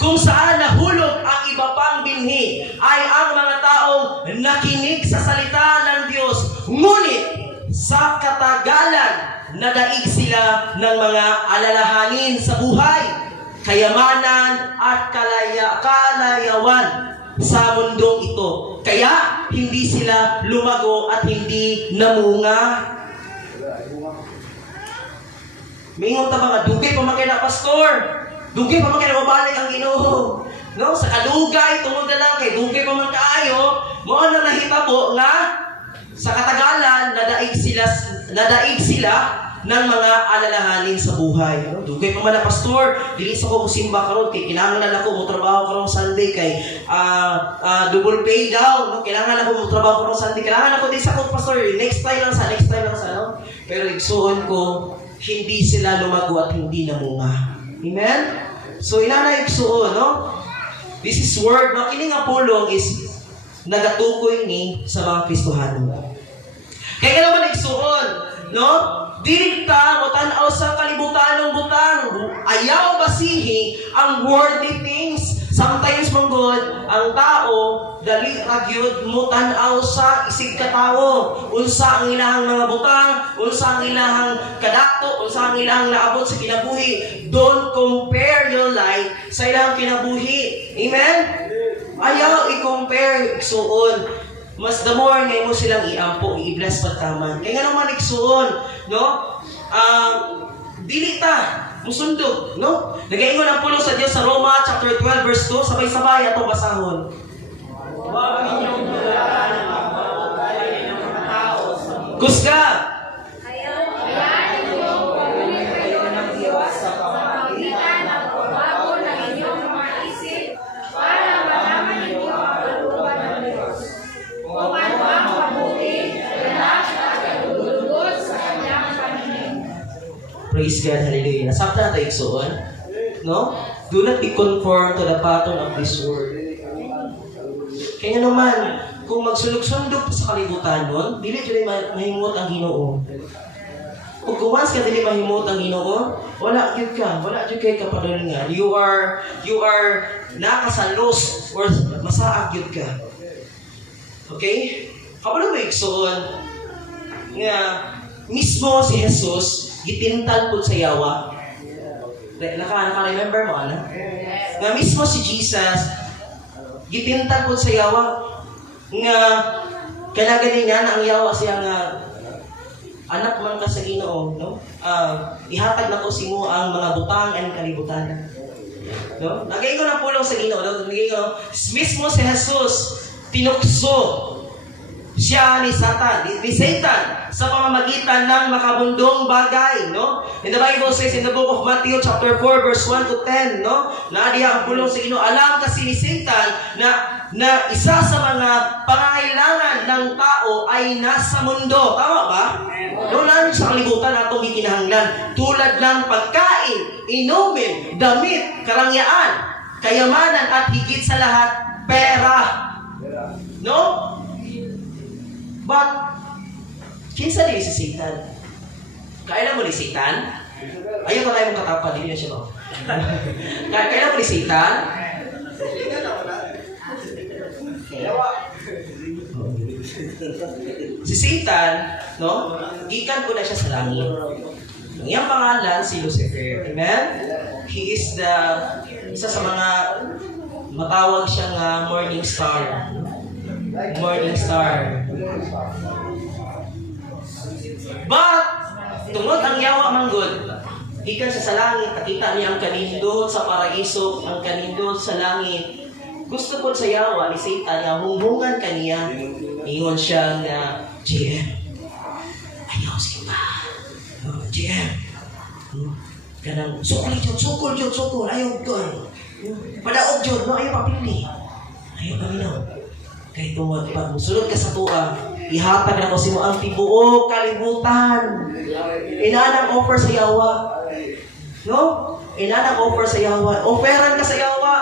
kung saan nahulog ang iba pang binhi, ay ang mga taong nakinig sa salita ng Diyos. Ngunit, sa katagalan, nadaig sila ng mga alalahanin sa buhay, kayamanan at kalayawan sa mundong ito. Kaya, hindi sila lumago at hindi namunga. Mingon ta mga dugay pa man kay na pastor. Dugay pa man kay na mabalik ang Ginoo. No, sa kadugay tungod na lang kay dugay pa man kaayo, mao na nahitabo nga sa katagalan nadaig sila ng mga alalahanin sa buhay. No? Dugay pa man na pastor, dili sa ko musimba karon kay kinahanglan ako mo trabaho karong Sunday kay double pay daw, no? Kailangan ako mo trabaho karong Sunday. Kailangan ako din sa ko pastor, next time lang sa no. Pero igsuon ko, hindi sila lumago at hindi namunga. Amen? So inana igsuon, no? This is word, no? Kini nga pulong is nagatukoy ni sa mga Kristohano. Kaya naman igsuon, no? Dili ta mo tan-aw sa kalibutanong butang. Ayaw basihi ang worldly things. Sometimes manggod ang tao dali ra gyud mo tan-aw sa isig ka tawo. Unsa ang ilahang mga butang, unsa ang ilahang kadato, unsa ang ilahang naabot sa kinabuhi. Don't compare your life sa ilahang kinabuhi. Amen? Ayaw i-compare igsuon. Mas the more ngay mo silang iampo, i-bless pagtaman. Kaya nga naman igsuon, no? Dili ta musundog, no? Nagaingon ang pulong sa Dios sa Roma chapter 12 verse 2, sabay-sabay atong basahon. Huwag ninyong dulaan ang pagpapatay ng mga tao sa mundo. Kusga! Hayaan niyo pagpili kayo ng Diyos sa pamamagitan ng pagbago ng inyong mga isip para malaman ninyo ang kalooban ng Diyos. Kung ano ang mabuti, ganap at kadudugod sa kanyang paningin. Praise God, hallelujah. Nasabta natin igsuon, no? Do not be conformed to the pattern of this world. Kaya naman, kung magsulog-sundog sa kalibutan nun, dili dili mahimot ang Ginoo. Kung gumas ka dili mahimot ang Ginoo, wala gyud kay kapadalingan. You are nakasalos or masaag gyud ka. Okay? Kapag mo igsuon nga mismo si Jesus gitintal pud sa yawa. Naka-remember mo ano? Nga mismo si Jesus gitintal pud sa yawa nga kanaganin niya na ang yawa siya nga anak man ka sa Ginoo, no? Ihatag na ko simo ang mga butang and kalibutan. No? Lagay ko ng pulong sa Ginoo, no? Lagay ko mismo si Jesus tinukso siya ni Satan sa pamamagitan ng makabundong bagay, no? In the Bible says in the book of Matthew chapter 4 verse 1 to 10, no? Na diha ang pulong sa Ginoo. Alam kasi ni Satan na isa sa mga pangangailangan ng tao ay nasa mundo. Tama ba? Doon lang sa kalibutan atong gikinahanglan. Tulad ng pagkain, inumin, damit, karangyaan, kayamanan at higit sa lahat, pera. No? But, kinsa din si Satan? Kailan mo ni Satan? Ayaw ko tayo mong katapad, hindi na siya no? Kailan mo ni Satan? Si Satan, no? Gikan ko na siya sa langit. Ang iyang pangalan, si Lucifer. Amen? He is isa sa mga matawag siyang morning star. Morning star. But, tungod ang yawa manggod, gikan siya sa langit, nakita niya ang kanindot sa paraiso, ang kanindot sa langit. Gusto po sa yawa ni Satan, niya hunghungan kaniya. Ingon siya na, GM, ayaw siya ba? GM, kanang, sukol jud, ayaw ko. Padaog jud, no, ayaw papili. Ayaw paminaw. Kaya tungod, pag musulod ka sa tuwa, ihatag na ko si mo ang tibuok kalibutan. Inanang offer sa yawa. No? Inanang offer sa yawa. Offeran ka sa yawa.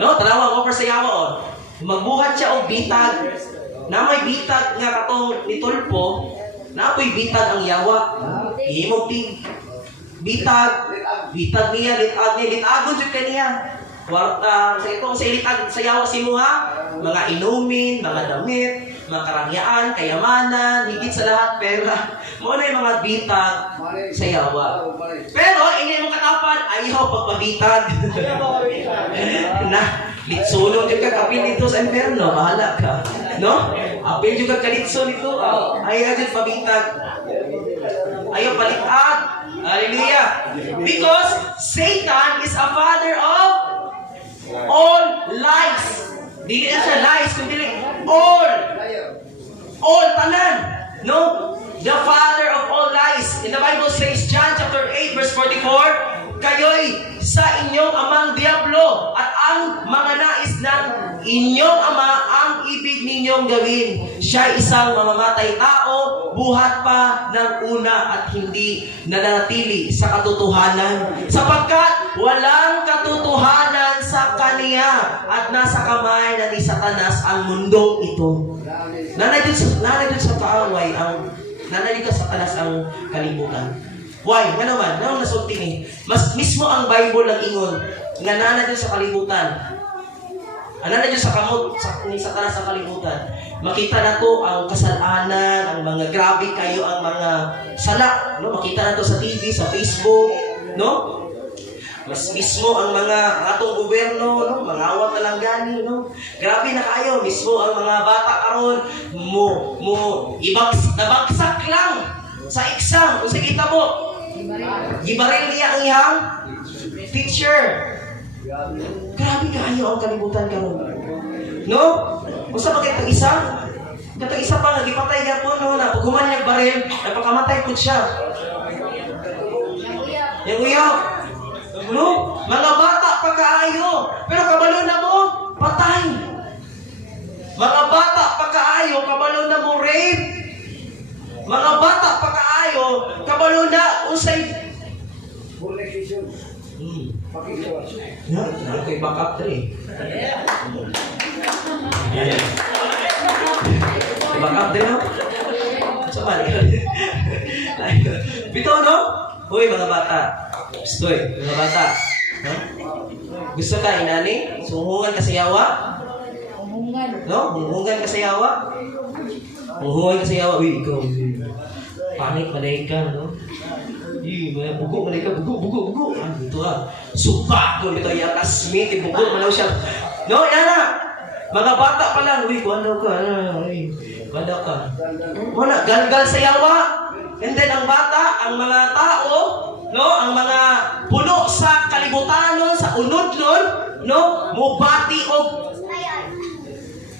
No? Tanawang offer sa yawa. Oh. Magbuhat siya og bitag. Na may bitag nga katong ni Tulpo, na ako'y bitag ang yawa. Ihimog bitag niya, litagon jud kaniya. Sa itong sa ilitag sa yawa simuha, mga inumin, mga damit, mga karangyaan, kayamanan, higit sa lahat, pera. Mo na yung mga bitag sa yawa. Pero, hindi mo katapan, ayaw pagpabitag. Na, litsulo yung kakapil dito sa inferno, bahala ka. No? Apil yung kakalitso dito, ayaw yung pabitag. Ayaw palitag. Hallelujah. Because Satan is a father of all lies. Dili na siya lies, kundi all tanan. No? The father of all lies. In the Bible says, John chapter 8 verse 44, kayo'y sa inyong amang diablo at ang mga nais ng inyong ama ang ibig ninyong gawin. Siya isang mamamatay tao, buhat pa ng una at hindi nananatili sa katotohanan. Sapagkat walang katotohanan sa kaniya at nasa kamay na ni Satanas ang mundong ito. Nanay dun sa kaaway ang nanay ka sa tanas ang kalibutan. Why? Nga naman, naman nasulti ni. Mas mismo ang Bible ang ingon, nga nanay sa kalibutan. Nanay sa kamot, sa tanas ang kalibutan. Makita na to ang kasalanan, ang mga grabe kayo, ang mga sala. No? Makita na to sa TV, sa Facebook. No? Mas mismo ang mga atong gobyerno, no? Mga awat na lang gani, no? Grabe na kayo, mismo ang mga bata karon nabagsak lang sa exam. Kung sa kita mo, gibaril niya ang iyang teacher. Grabe kayo ang kalibutan karon. No? Usa ba kitong isa? Katong isa pa nagipatay gyapon no, na pag human niya baril, napakamatay pud siya. Yung uyab. No? Mga bata pa kaayo, pero kabalo na mo, patay. Mga bata pa kaayo, kabalo na mo rape. Mga bata pa kaayo, kabalo na usay okay, back up 3. Back up 3 no? Sama Bito no? Uy mga bata. Stoy, mga bata. No? Gusto ka inani? Sumuhungan ka sa yawa? No? Sumuhungan ka sa yawa? Sumuhungan ka sa yawa. Uy, ikaw. Panik, malay ka, no? Bugo, malay ka, bugo. Ito Supa ko, ito yakas, miti, bugo, malaw siya. No, yan na. Mga bata pa lang. Uy, kuwanda ka. Kuwanda ka. Wala, galgal sa yawa. And then, ang bata, ang mga tao, no, ang mga puno sa kalibutan nun, sa unod nun, no, mubati og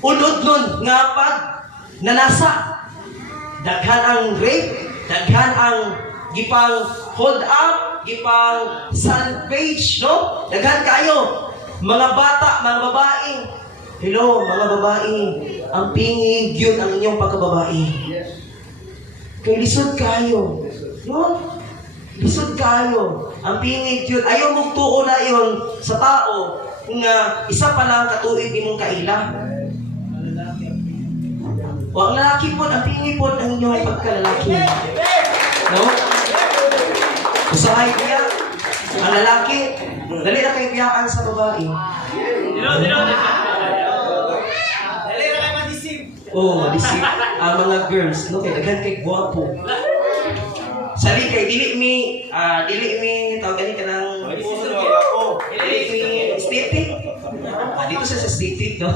unod nun, nga pag nanasa. Daghan ang rape, daghan ang gipang hold up, gipang salvage, no? Daghan kayo. Mga bata, mga babae. Hello, mga babae. Ang pingig yun ang inyong pagkababae. Kay lisod kayo. No? Lisod kayo. Ang pingig yun. Ayaw mong tuo na yun sa tao nga isa pa lang katuig ni mong kaila. O ang lalaki po, ang pingig po ang inyong pagkalalaki. No? Usahay kaya, ang lalaki, dali na kayo biyaan sa babae. Dali na kayo madisip. Oo, madisip. Ang mga girls, no? Kaya daghan kay guwapo. Sali kay dili mi, tawag gani ka ng dili mi estetik. Dito sa estetik, no?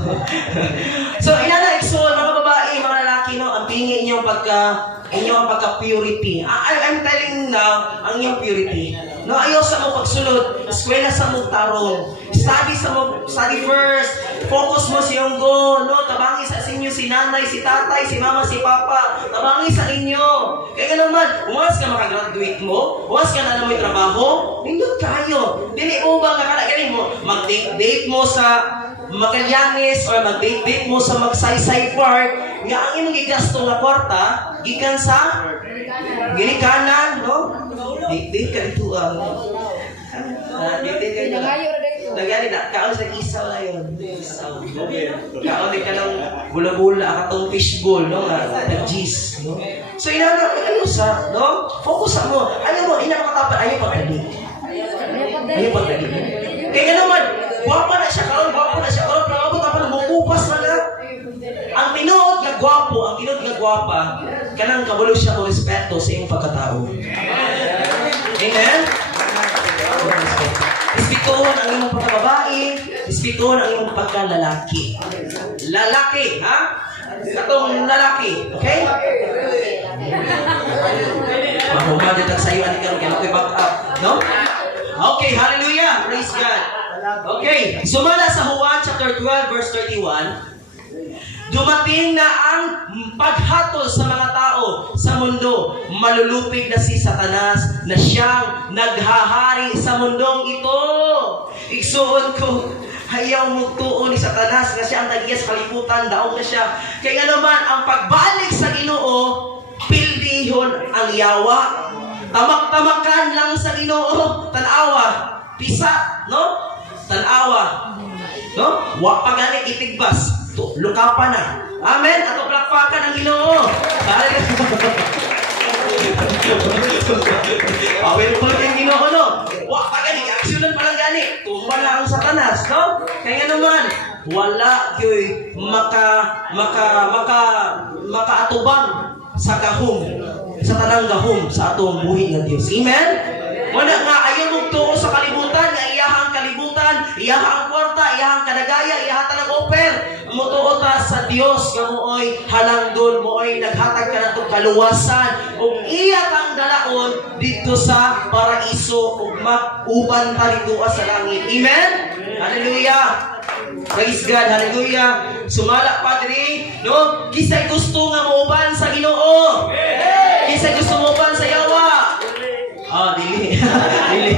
So, inana exol, mga babae, mga lalaki, no? Ang pingin inyong pagka-purity. I'm telling now, ang iyong purity. No, ayaw sa mo pagsulod, eskwela sa mo tarong, study first, focus mo sa iyong goal, no? Tabangi sa inyo si nanay, si tatay, si mama, si papa, tabangi sa inyo. Kaya naman, once ka makagraduate mo, once ka na may trabaho, nindot kayo. Dili mo ba nga kanagaling mo, mag-date mo sa Magallanes or mag-date mo sa Magsaysay Park, nga ang imong gigasto nga kwarta, gikan sa ginikanan, no? Date ka ito ang date ka nagani na, kaon sa isaw na yun. Kaon ka ng bula-bula, akatong fishbowl, no? Nag-gis, no? So, ano sa, no? Focus mo. Ano mo, inapakatapan, ayaw pagdali. Kaya naman, guwapa na siya karon, pangabot ang panamukupas na nga. Ang tinuod nga guwapo, ang tinuod nga guwapa, kanang kabalo siya o respeto sa iyong pagkatao. Amen? Ispituhon ang iyong pagkababae, ispituhon ang iyong pagkalalaki. Lalaki, ha? Katong lalaki, okay? Mahumadit ang sayo, anik ka, kaya back up, no? Okay, hallelujah, praise God. Okay, sumala sa Juan chapter 12 verse 31. Dumating na ang paghatol sa mga tao sa mundo. Malulupig na si Satanas na siyang naghahari sa mundong ito. Igsuon ko, ayaw mo tuon ni Satanas na siya ang nagiya sa kalibutan, daog na siya. Kaya naman, ang pagbalik sa Ginoo, pildihon ang yawa. Tamak-tamakan lang sa Ginoo, tanawa, pisa, no? Tanawa, no? Wa pagani itigbas, lukapan na. Amen. Ato plakpakan ang Ginoo. Available kayong Ginoo, no? Wa pa gani, aksyonan pa lang gani. Tumba na ang Satanas, no? Kaya naman, wala yoy makaatubang sa gahom, sa tanang gahom sa atong buhi ng Dios. Amen? Wala nga ayaw mong tuo sa kalibutan, nga iyahang kalibutan, iyahang kwarta, iyahang kadagaya, iyahang tanang offer. Mutuo ta sa Dios nga mooy halangdon, mooy naghatag ka natong kaluwasan ug iya kang dalaon dito sa paraiso ug mag-uban ta dito sa langit. Amen? Hallelujah. Praise God, hallelujah. Sumala Padre, no? Kisay gusto nga mauban sa Ginoo. Kisay gusto mauban sa Yawa. Dili. Dili.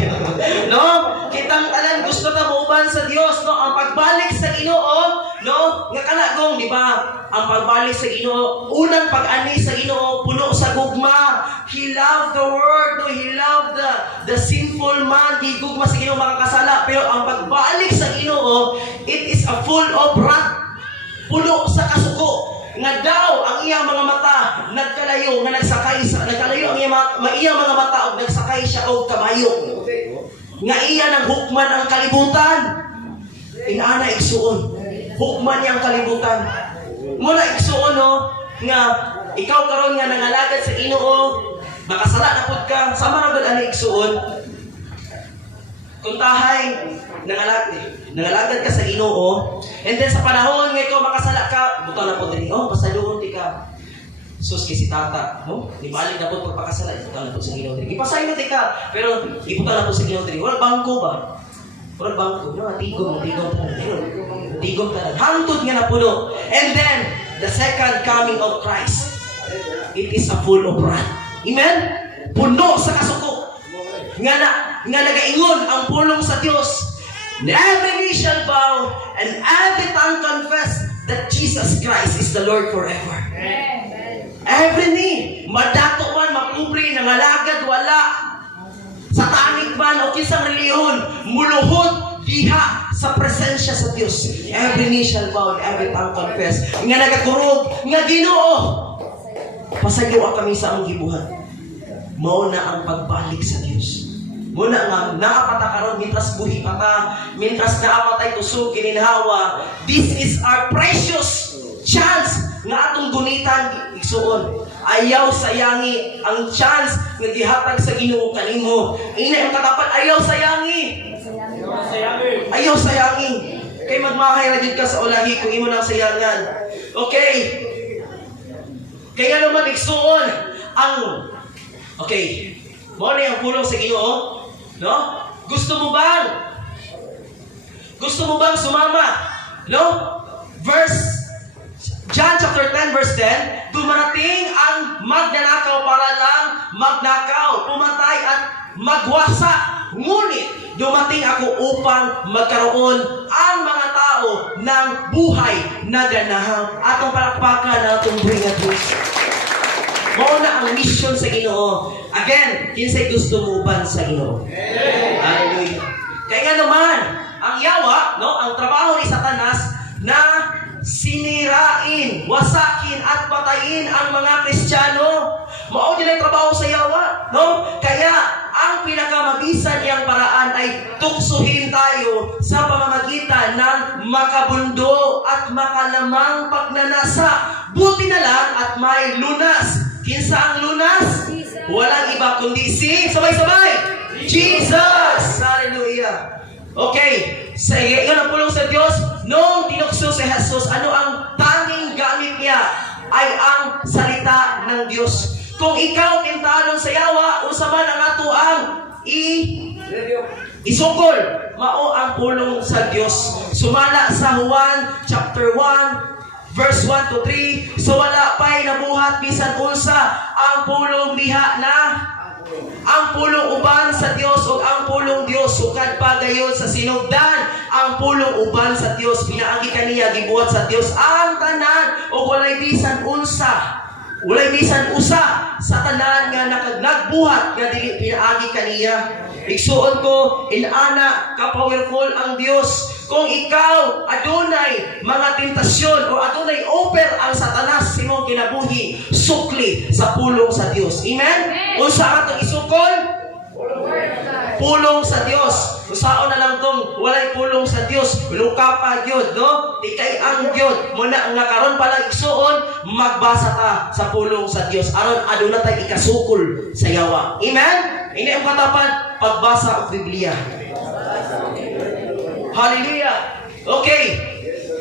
No? Kitang tanan gusto ta mauban sa Dios, no? Ang pagbalik sa Ginoo, no? Nga kanagong, di ba? Ang pagbalik sa Ginoo, unang pag-ani sa Ginoo, puno sa gugma. He loved the world, no? He loved the sinful man. Di gugma sa Ginoo makakasala, pero ang pagbalik sa Ginoo, it is a full of wrath. Puno sa kasuko. Nga daw ang iyang mga mata nagkalayo nga nagsakay sa nagkalayo ang iyang mga mata og nagsakay siya og kabayo. Nga iya nang hukman ang kalibutan. Inana igsuon. Hukman niyang kalibutan. Muna igsuon no nga ikaw karon nga nangalagad sa Ginoo, makasala na pud ka, sama ra gud ani igsuon. Kung tahay nangalagad ka sa Ginoo, and then sa panahon nga ikaw makasala ka, buto na po din, pasaluhon di ka. Sus kay si tata, no? Di balik na po pagpakasala, buto na po sa Ginoo din. Ipasay mo di ka, pero ibuto na po sa Ginoo din. Wala bangko ba? Wala bangko, no? Tigom ta. Hangtod nga napuno. And then, the second coming of Christ, it is a full of wrath. Amen? Puno sa kasuko. Nga nagaingon ang pulong sa Dios. Every knee shall bow and every tongue confess that Jesus Christ is the Lord forever. Every knee, madato man, makubri, nangalagad, wala, satanik man, o kisang reliyon, muluhod, diha sa presensya sa Dios. Every knee shall bow and every tongue confess. Nga nagakurog, nga Ginoo. Pasaylo kami sa among gibuhat. Mao na ang pagbalik sa Dios. Muna nga, naapata karon mintras buhi pa ta, mintras naapatay kusog kininhawa. This is our precious chance nga atong gunitan igsuon. Ayaw sayangi ang chance nga gihatag sa Ginoo kanimo. Ina ang katapat, ayaw sayangi. Ayaw sayangi. Kay magmahay ra gid ka sa ulahi kung imo nang sayangan. Okay. Kaya naman igsuon ang mo na yung pulong sa Ginoo. No? Gusto mo bang sumama? No? John chapter 10 verse 10, dumarating ang magnanakaw para lang magnakaw, pumatay at magwasa. Ngunit dumating ako upang magkaroon ang mga tao ng buhay na ganahang atong palakpakan na atong buhay nga Diyos. Mao na ang mission sa Ginoo. Again, kinsay gusto mo uban sa Ginoo? Hallelujah. Kaya nga naman, ang yawa, no, ang trabaho ni Satanas na sinirain, wasakin at patayin ang mga Kristiyano. Mao din ang trabaho sa yawa, no? Kaya ang pinakamabisan niyang paraan ay tuksuhin tayo sa pamamagitan ng makabundo at makalamang pagnanasa. Buti na lang at may lunas. Kinsa ang lunas? Walang iba kundi sabay-sabay, Jesus! Hallelujah! Okay, sa iyon ang pulong sa Diyos, noong tinukso si Jesus, ano ang tanging gamit niya? Ay ang salita ng Diyos. Kung ikaw tintalon sa yawa, usaman ang ato ang isukol, mao ang pulong sa Diyos. Sumala sa Juan chapter 1, verse 1 to 3, so wala pa'y nabuhat bisan unsa ang pulong diha na ang pulong uban sa Dios o ang pulong Dios sukad pa gayon sa sinugdan. Ang pulong uban sa Dios pinaagi kaniya gibuhat sa Dios ang tanan o walay bisan unsa, walay bisan usa sa tanan nga nagbuhat nga dili pinaagi kaniya. Igsuon ko, inana, ka-powerful ang Dios. Kung ikaw, adunay mga tentasyon o adunay offer ang Satanas sa imong kinabuhi, sukli sa pulong sa Dios. Amen? Unsa atong isukol? Pulong sa Dios. Usaon na lang tong walay pulong sa Dios. Luka pa gyud, no? Tikay ang gyud. Muna nga karon pa lang igsuon, magbasa ta sa pulong sa Dios. Aron aduna tay ikasukol sa yawa. Amen? Ini ang katapat pagbasa og Biblia. Hallelujah. Okay.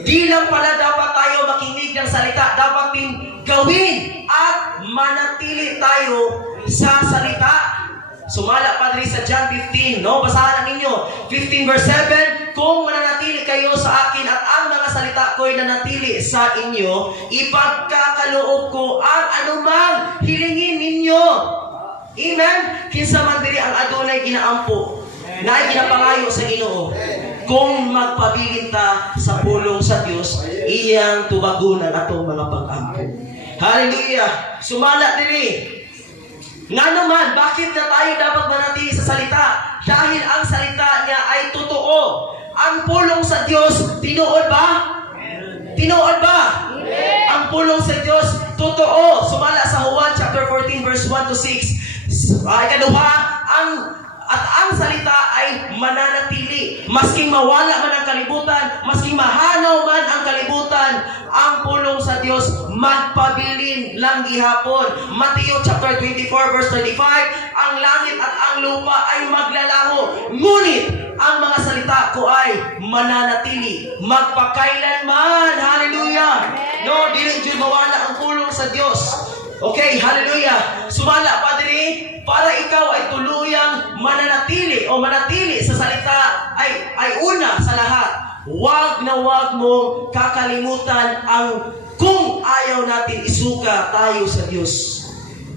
Di lang pala dapat tayo makinig ng salita, dapat din gawin at manatili tayo sa salita. Sumala pa rin sa John 15, no? Basahan ninyo. 15 verse 7, kung mananatili kayo sa akin at ang mga salita ko'y nanatili sa inyo, ipagkakaloob ko ang anumang hilingin ninyo. Amen? Kinsa man diri ang adunay ginaampo, na ginapangayo sa Ginoo. Kung magpabilin ta sa pulong sa Dios, iyang tubagunan atong mga pag-ampo. Hallelujah! Sumala diri. Nga naman, bakit na tayo dapat manatili sa salita? Dahil ang salita niya ay totoo. Ang pulong sa Diyos, tinuod ba? Tinuod ba? Ang pulong sa Diyos, totoo. Sumala sa Juan chapter 14 verse 1 to 6. Ikaduha, ang salita ay mananatili. Masking mawala man ang kalibutan, masking mahanaw man ang kalibutan, ang pulong sa Diyos magpabilin lang gihapon. Mateo chapter 24 verse 35, ang langit at ang lupa ay maglalaho, ngunit ang mga salita ko ay mananatili magpakailanman. Hallelujah! No, dili jud mawala ang pulong sa Diyos. Okay, hallelujah. Sumala, Padre, para ikaw ay tuluyang mananatili o manatili sa salita ay una sa lahat. Huwag na huwag mong kakalimutan ang kung ayaw natin isuka tayo sa Diyos.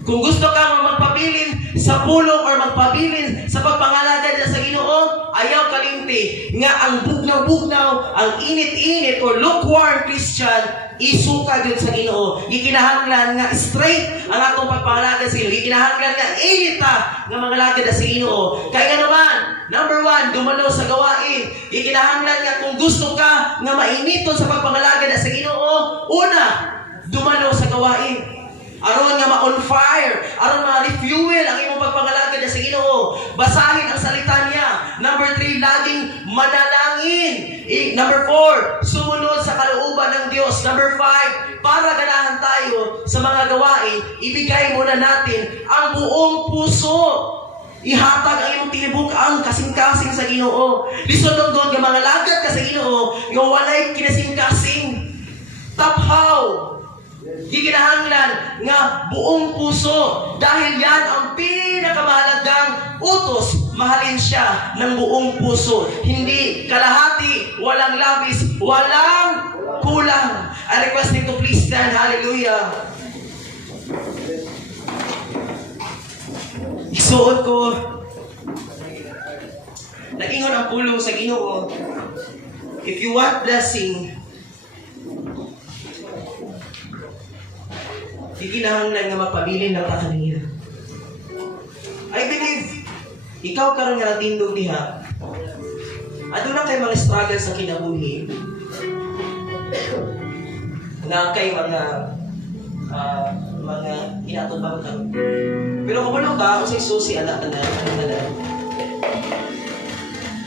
Kung gusto kang magpabilin sa pulong or magpabilin sa pagpangalagad sa Ginoo, ayaw kalimti nga ang bugnaw-bugnaw, ang init-init or lukewarm Christian, isuka dyan sa Ginoo. Ikinahanglan nga straight ang atong pagpangalagad sa Ginoo. Ikinahanglan nga inita nga mangalagad sa Ginoo. Kaya nga naman, number 1, dumalo sa gawain. Ikinahanglan nga kung gusto ka nga mainiton sa pagpangalagad sa Ginoo, una, dumalo sa gawain. Aron nga ma-on fire, aron ma-refuel ang imong pagpangalagad sa Ginoo. Basahin ang salita niya. Number 3, laging manalangin. Number 4, sumunod sa kalooban ng Diyos. Number 5, para ganahan tayo sa mga gawain, ibigay muna natin ang buong puso. Ihatag ang imong tinibuk ang kasing-kasing sa Ginoo. Lisod doon nga mga lagad ka sa Ginoo, nga walay kinasing-kasing. Taphaw. Gikinahanglan nga buong puso, dahil yan ang pinakamahalagang utos. Mahalin siya ng buong puso, hindi kalahati, walang labis, walang kulang. I request you to please stand. Hallelujah. Isuot ko, nagingon ang pulong sa Ginoo. If you want blessing, ikinahanglan nga mapabilin ng kakaniya. I believe, ikaw karon nga natindog diha, aduna kay mga struggle sa kinabuhi, na kay mga inatubang karon. Pero kung ano ka, kung sa susi, anak.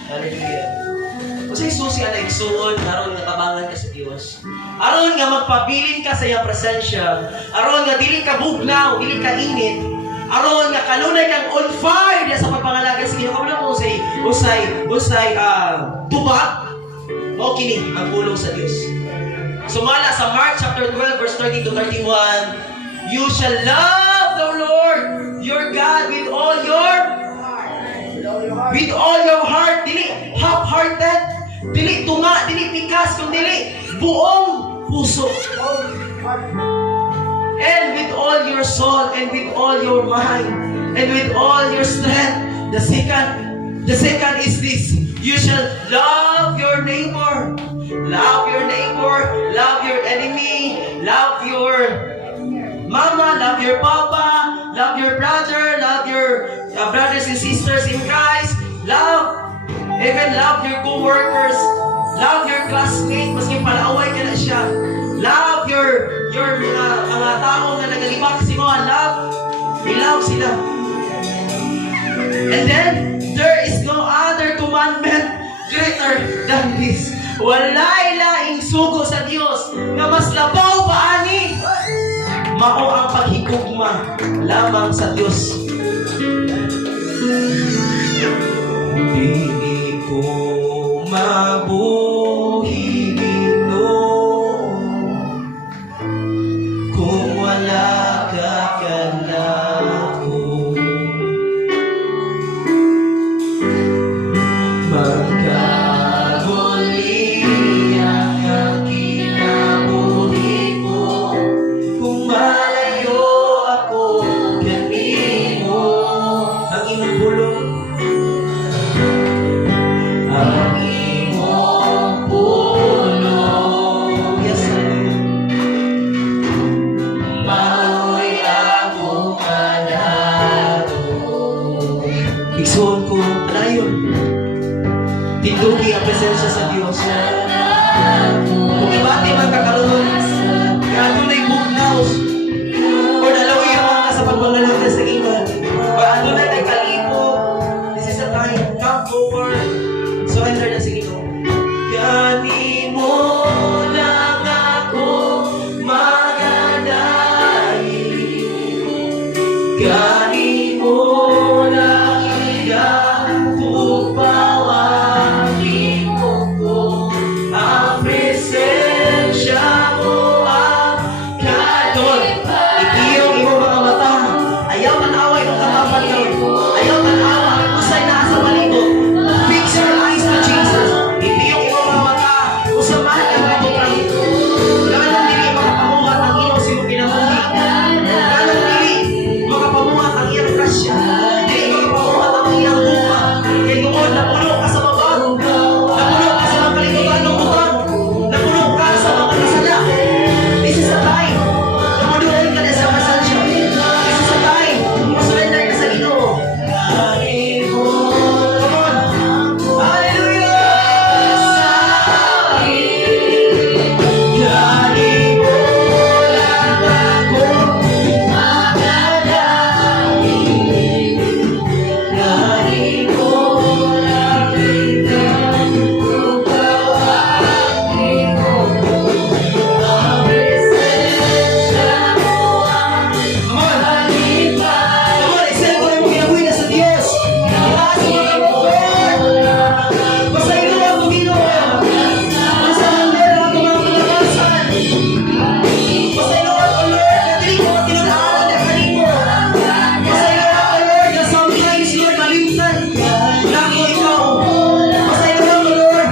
Hallelujah. Kung sa susi, anak, igsuon, aron nga kabangan ka sa Diyos. Aron nga magpabilin ka sa iyang presensya. Aron nga dili ka bugnaw, dili ka init. Aron nga kanunay kang on fire sa pagpangalaga sa Ginoo. Kamuna mo usay tubag. Mao kini ang pulong sa Dios. Sumala sa Mark chapter 12 verse 30 to 31, you shall love the Lord your God with all your heart, dili half-hearted, dili tunga, dili pikas, kung dili buong puso. And with all your soul, and with all your mind, and with all your strength. The second is this: you shall love your neighbor. Love your neighbor, love your enemy, love your mama, love your papa, love your brother, love your brothers and sisters in Christ, love. Even love your co-workers. Love your classmate. Maski palaaway ka na siya. Love your mga tao na nagalibak si mo. Love. I-love sila. And then, there is no other commandment greater than this. Walay laing sugo sa Dios nga mas labaw pa ani. Mao ang paghigugma lamang sa Dios. Dili ko mabuhi kung wala ka kanako. Magkaguli ang kinabuhi ko kung malayo ako kanimo. Ang imong bulong, ang imong bulong, yes, mao'y ako manalo. Igsoon ko padayon, tindugi ang presensya sa Diyos. Kung ibati man kakaroon, kaya doon bugnaws, o dalawi ang mga sa pagbangalan sa iba. Paano na nagkalipo, this is the time, come forward, surrender na sa Ginoo. Gani mo lang ako magadahi, gani mo lang ikaw pawagi ko ang presensya mo ang kadol. Itiyong imo mga mata, ayaw manaway ng katapan karon, ayaw manaway usay na sa palibot. Fix your eyes to Jesus. Itiyong imo mga mata, usaman ang matutang. Ganang dili makapamuhat ang iyong sino kinabuhi. Ganang dili makapamuhat ang iyong grasya. Dili makapamuhat ang iyong buka. Kay tungod napuno ka sa baba, napuno ka sa mga kalikutan ng utang, napuno ka sa mga kasala. This is the time. Tumuduhin ka na sa pasensya. This is the time. Masurrender ka sa Ginoo. Come on. Hallelujah! Gani mo lang ako magadahi, gani mo lang ikaw pawagi ko ang presensya mo ang malipay. Come on, extend mo yung kinabuhi na sa Diyos. Ilaas mo ang Lord. Basta ikaw ang Panginoon. Basta hanggang ang mga kalakasan. Basta ikaw ang Lord na dili ko matinunaan na kanimo. Basta ikaw ang Lord na sometimes, Lord, malimtan. Nako ikaw. Basta ikaw ang Lord.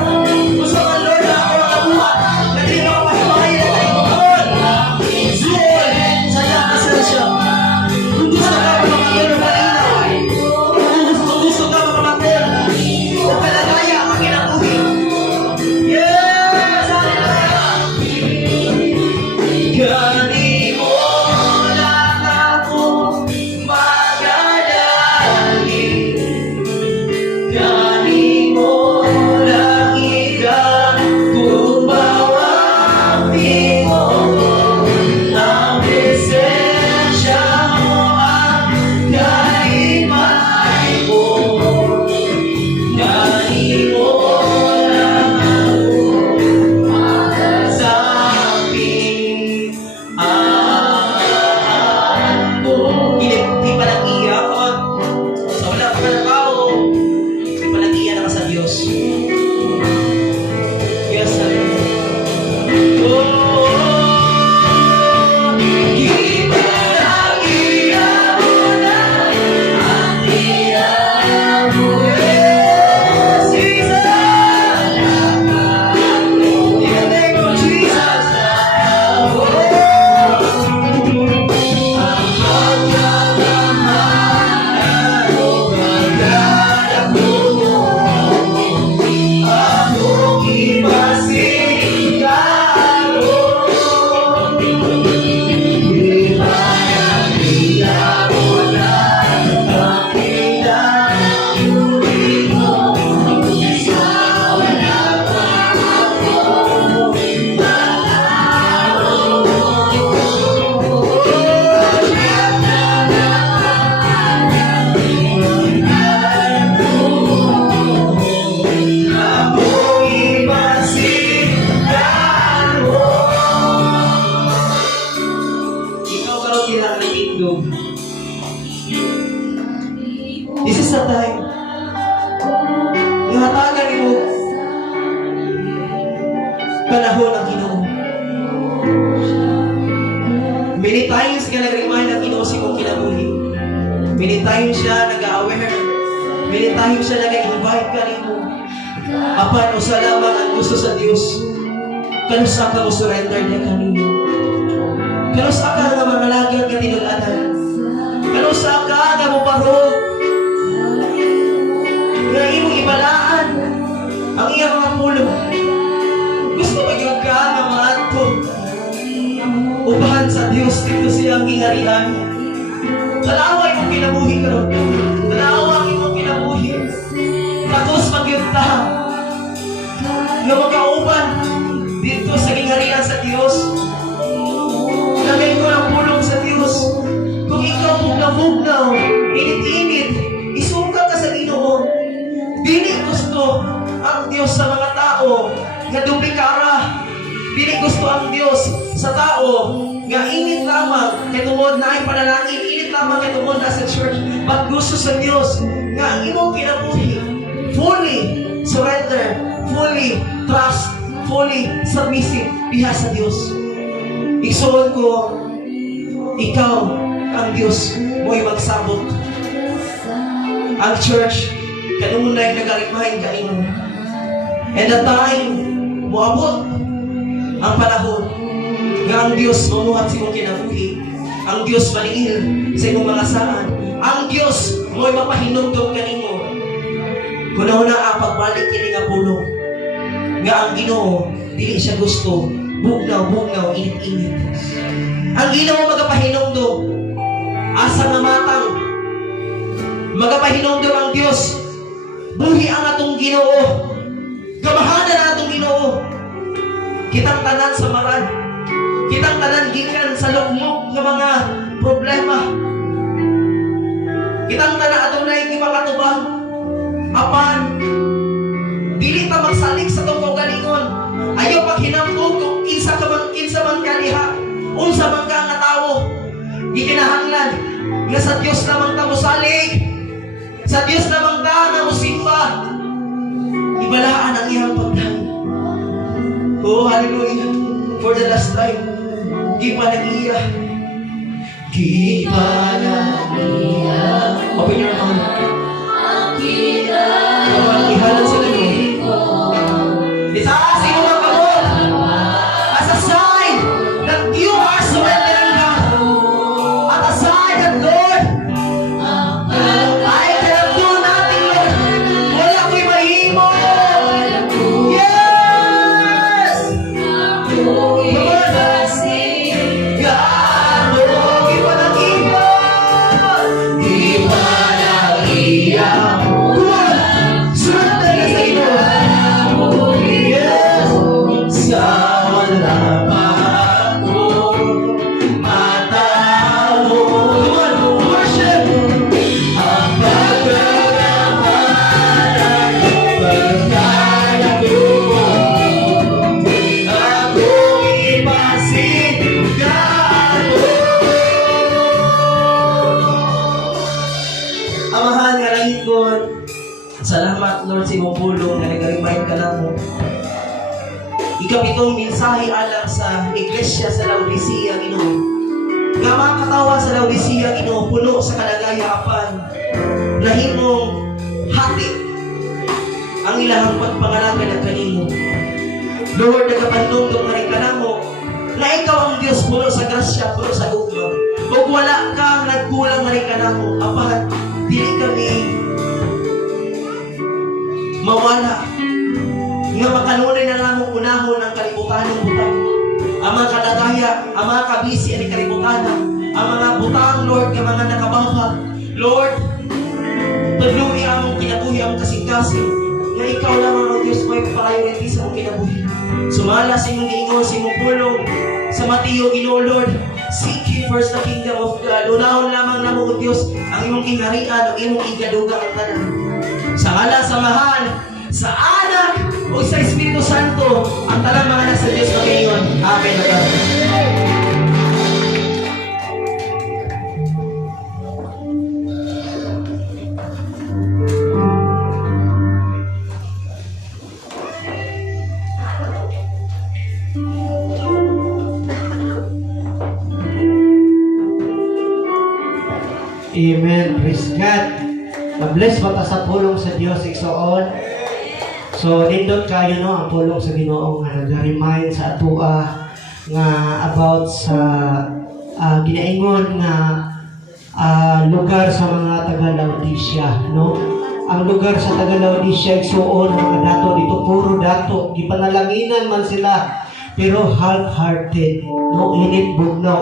Basta ang Lord na ako ang kabuhat. Na dili ka mapahimahay na kanimo. Lord, sa iyang presensya. Kung gusto ka makamatero malinaw, kung gusto ka makamatero, o kalagaya ang kinabuhi. Yes! Hallelujah! Gani mo lang ako magadahi, gani mo lang ikaw kung bawati mo ang presensya mo ang kalimay mo. Gani mo lang ako magasapin ang ko. Di pa nag-iyak sa wala pa na tao, di pa nag-iyak na ka sa Diyos. Yes, oh, di pa nag-iyak mo na ang iyak mo. Yes, Jesus! In the name of Jesus! Oh, ang pagkakamahal o pagkakagulo Ihatagan mo panahon ng Ginoo. Many times ka nag-remind ng Ginoo sa imong kinabuhi. Many times siya nag-aware. Many times siya nag-invite ka nimo. Apan usa lamang ang gusto sa Dios. Kanusa ka mo surrender niya kanino. Kanusa ka nga mga lagyan ka tinul-anan. Kanusa ka nga mo parog. Nga imong ibalaan ang iyang mga pulo. Gusto magyud ka nga maadto. Ubahan sa Dios dito siyang gingarihan. Tanawa imong kinabuhi karon. Tanawa ang imong kinabuhi. Tapos magyud ta nga magkauban dito sa gingarihan sa Dios. Lagay ko ng pulong sa Dios. Kung ikaw bugnaw-bugnaw, init-init, isuka ka sa Ginoo. Dili gusto ang Dios sa mga tao nga duplikara. Dili gusto ang Dios sa tao nga init lamang kay tungod na ay panalangin, init lamang kay tungod na sa church. But gusto sa Dios nga ang imong kinabuhi fully surrender, fully trust, fully submissive diha sa Dios. Igsuon ko, ikaw ang Dios mo'y magsabot. Ang church kanunay nag-remind kanino. And the time moabot ang panahon nga ang Dios mamuhat sa imong kinabuhi. Ang Dios maliil sa imong mga saan. Ang Dios mo'y mapahinumdom kanimo. Kuna-una pagbalik kini nga pulong nga ang Ginoo dili siya gusto bugnaw, init-init. Ang Ginoo magapahinumdom asa nga matang magapahinumdom ang Dios. Buhi ang atong Ginoo. Gamahanan ang atong Ginoo. Kitang tanan sa maran. Kitang tanan gikan sa lugmok ng mga problema. Kitang tanan adunay gimakatubang. Apan dili ta magsalig sa tong kaugalingon. Ayaw paghinambog kung kinsa man kaliha. Unsa man ka nga tawo. Gikinahanglan nga sa Dios lamang ta mosalig. Sa Dios lamang ta nga mosimba. Ibalaan ang iyang pagdang. Oh, hallelujah. For the last time, gipanag-iya. Open your mouth. Kapag ihalan sa Ginoo. Itaas iyong mga kamot. As a sign that you are surrendering God. At a sign that, Lord, I cannot do nothing, Lord. Wala ko'y mahimo. Yes! Amahan nga langit God. Salamat Lord sa imong pulong na nag-remind ka na mo. Ikapitong mensahe alang sa iglesia sa Laodicea, Ginoo. Nga makatawa sa Laodicea, Ginoo, puno sa kalagayapan. Nahimong hati ang ilahang pagpangalagan ng kanimo. Lord, nagapandungdong na rin ka na mo na ikaw ang Diyos puno sa grasya, puno sa ugma. Kung wala kang nagkulang na rin ka na mo, apahan, dili kami mawala nga makanunay na lang ang unahon ng kalibutan ng butang. Ang mga kadagaya, ang mga kabisi ang kalibutan, ang mga butang, Lord, ang mga nakabangkag. Lord, tuluy ang kinabuhi ang kasing-kasing nga ikaw lamang ang Diyos may priority sa mong kinabuhi. Sumala sa imong giingon, sa imong pulong sa Mateo, Ginoo, Lord, seek ye first the kingdom of God. Unahon lamang na mo, Diyos, ang imong kingharian, ang imong igadugang ang tanan. Sa ngala, samahan, sa anak, o sa Espiritu Santo, ang talang mga nasa Diyos na ngayon. Amen. Amen. Praise God. Mabless ba ta sa pulong sa Dios igsoon? So nindot kayo no ang pulong sa Ginoo nga nag-remind sa atua nga about sa ginaingon nga lugar sa mga taga Laodicea, no? Ang lugar sa taga Laodicea igsoon ang mga dato dito puro dato, gipanalanginan man sila pero half-hearted, no? Init bugnaw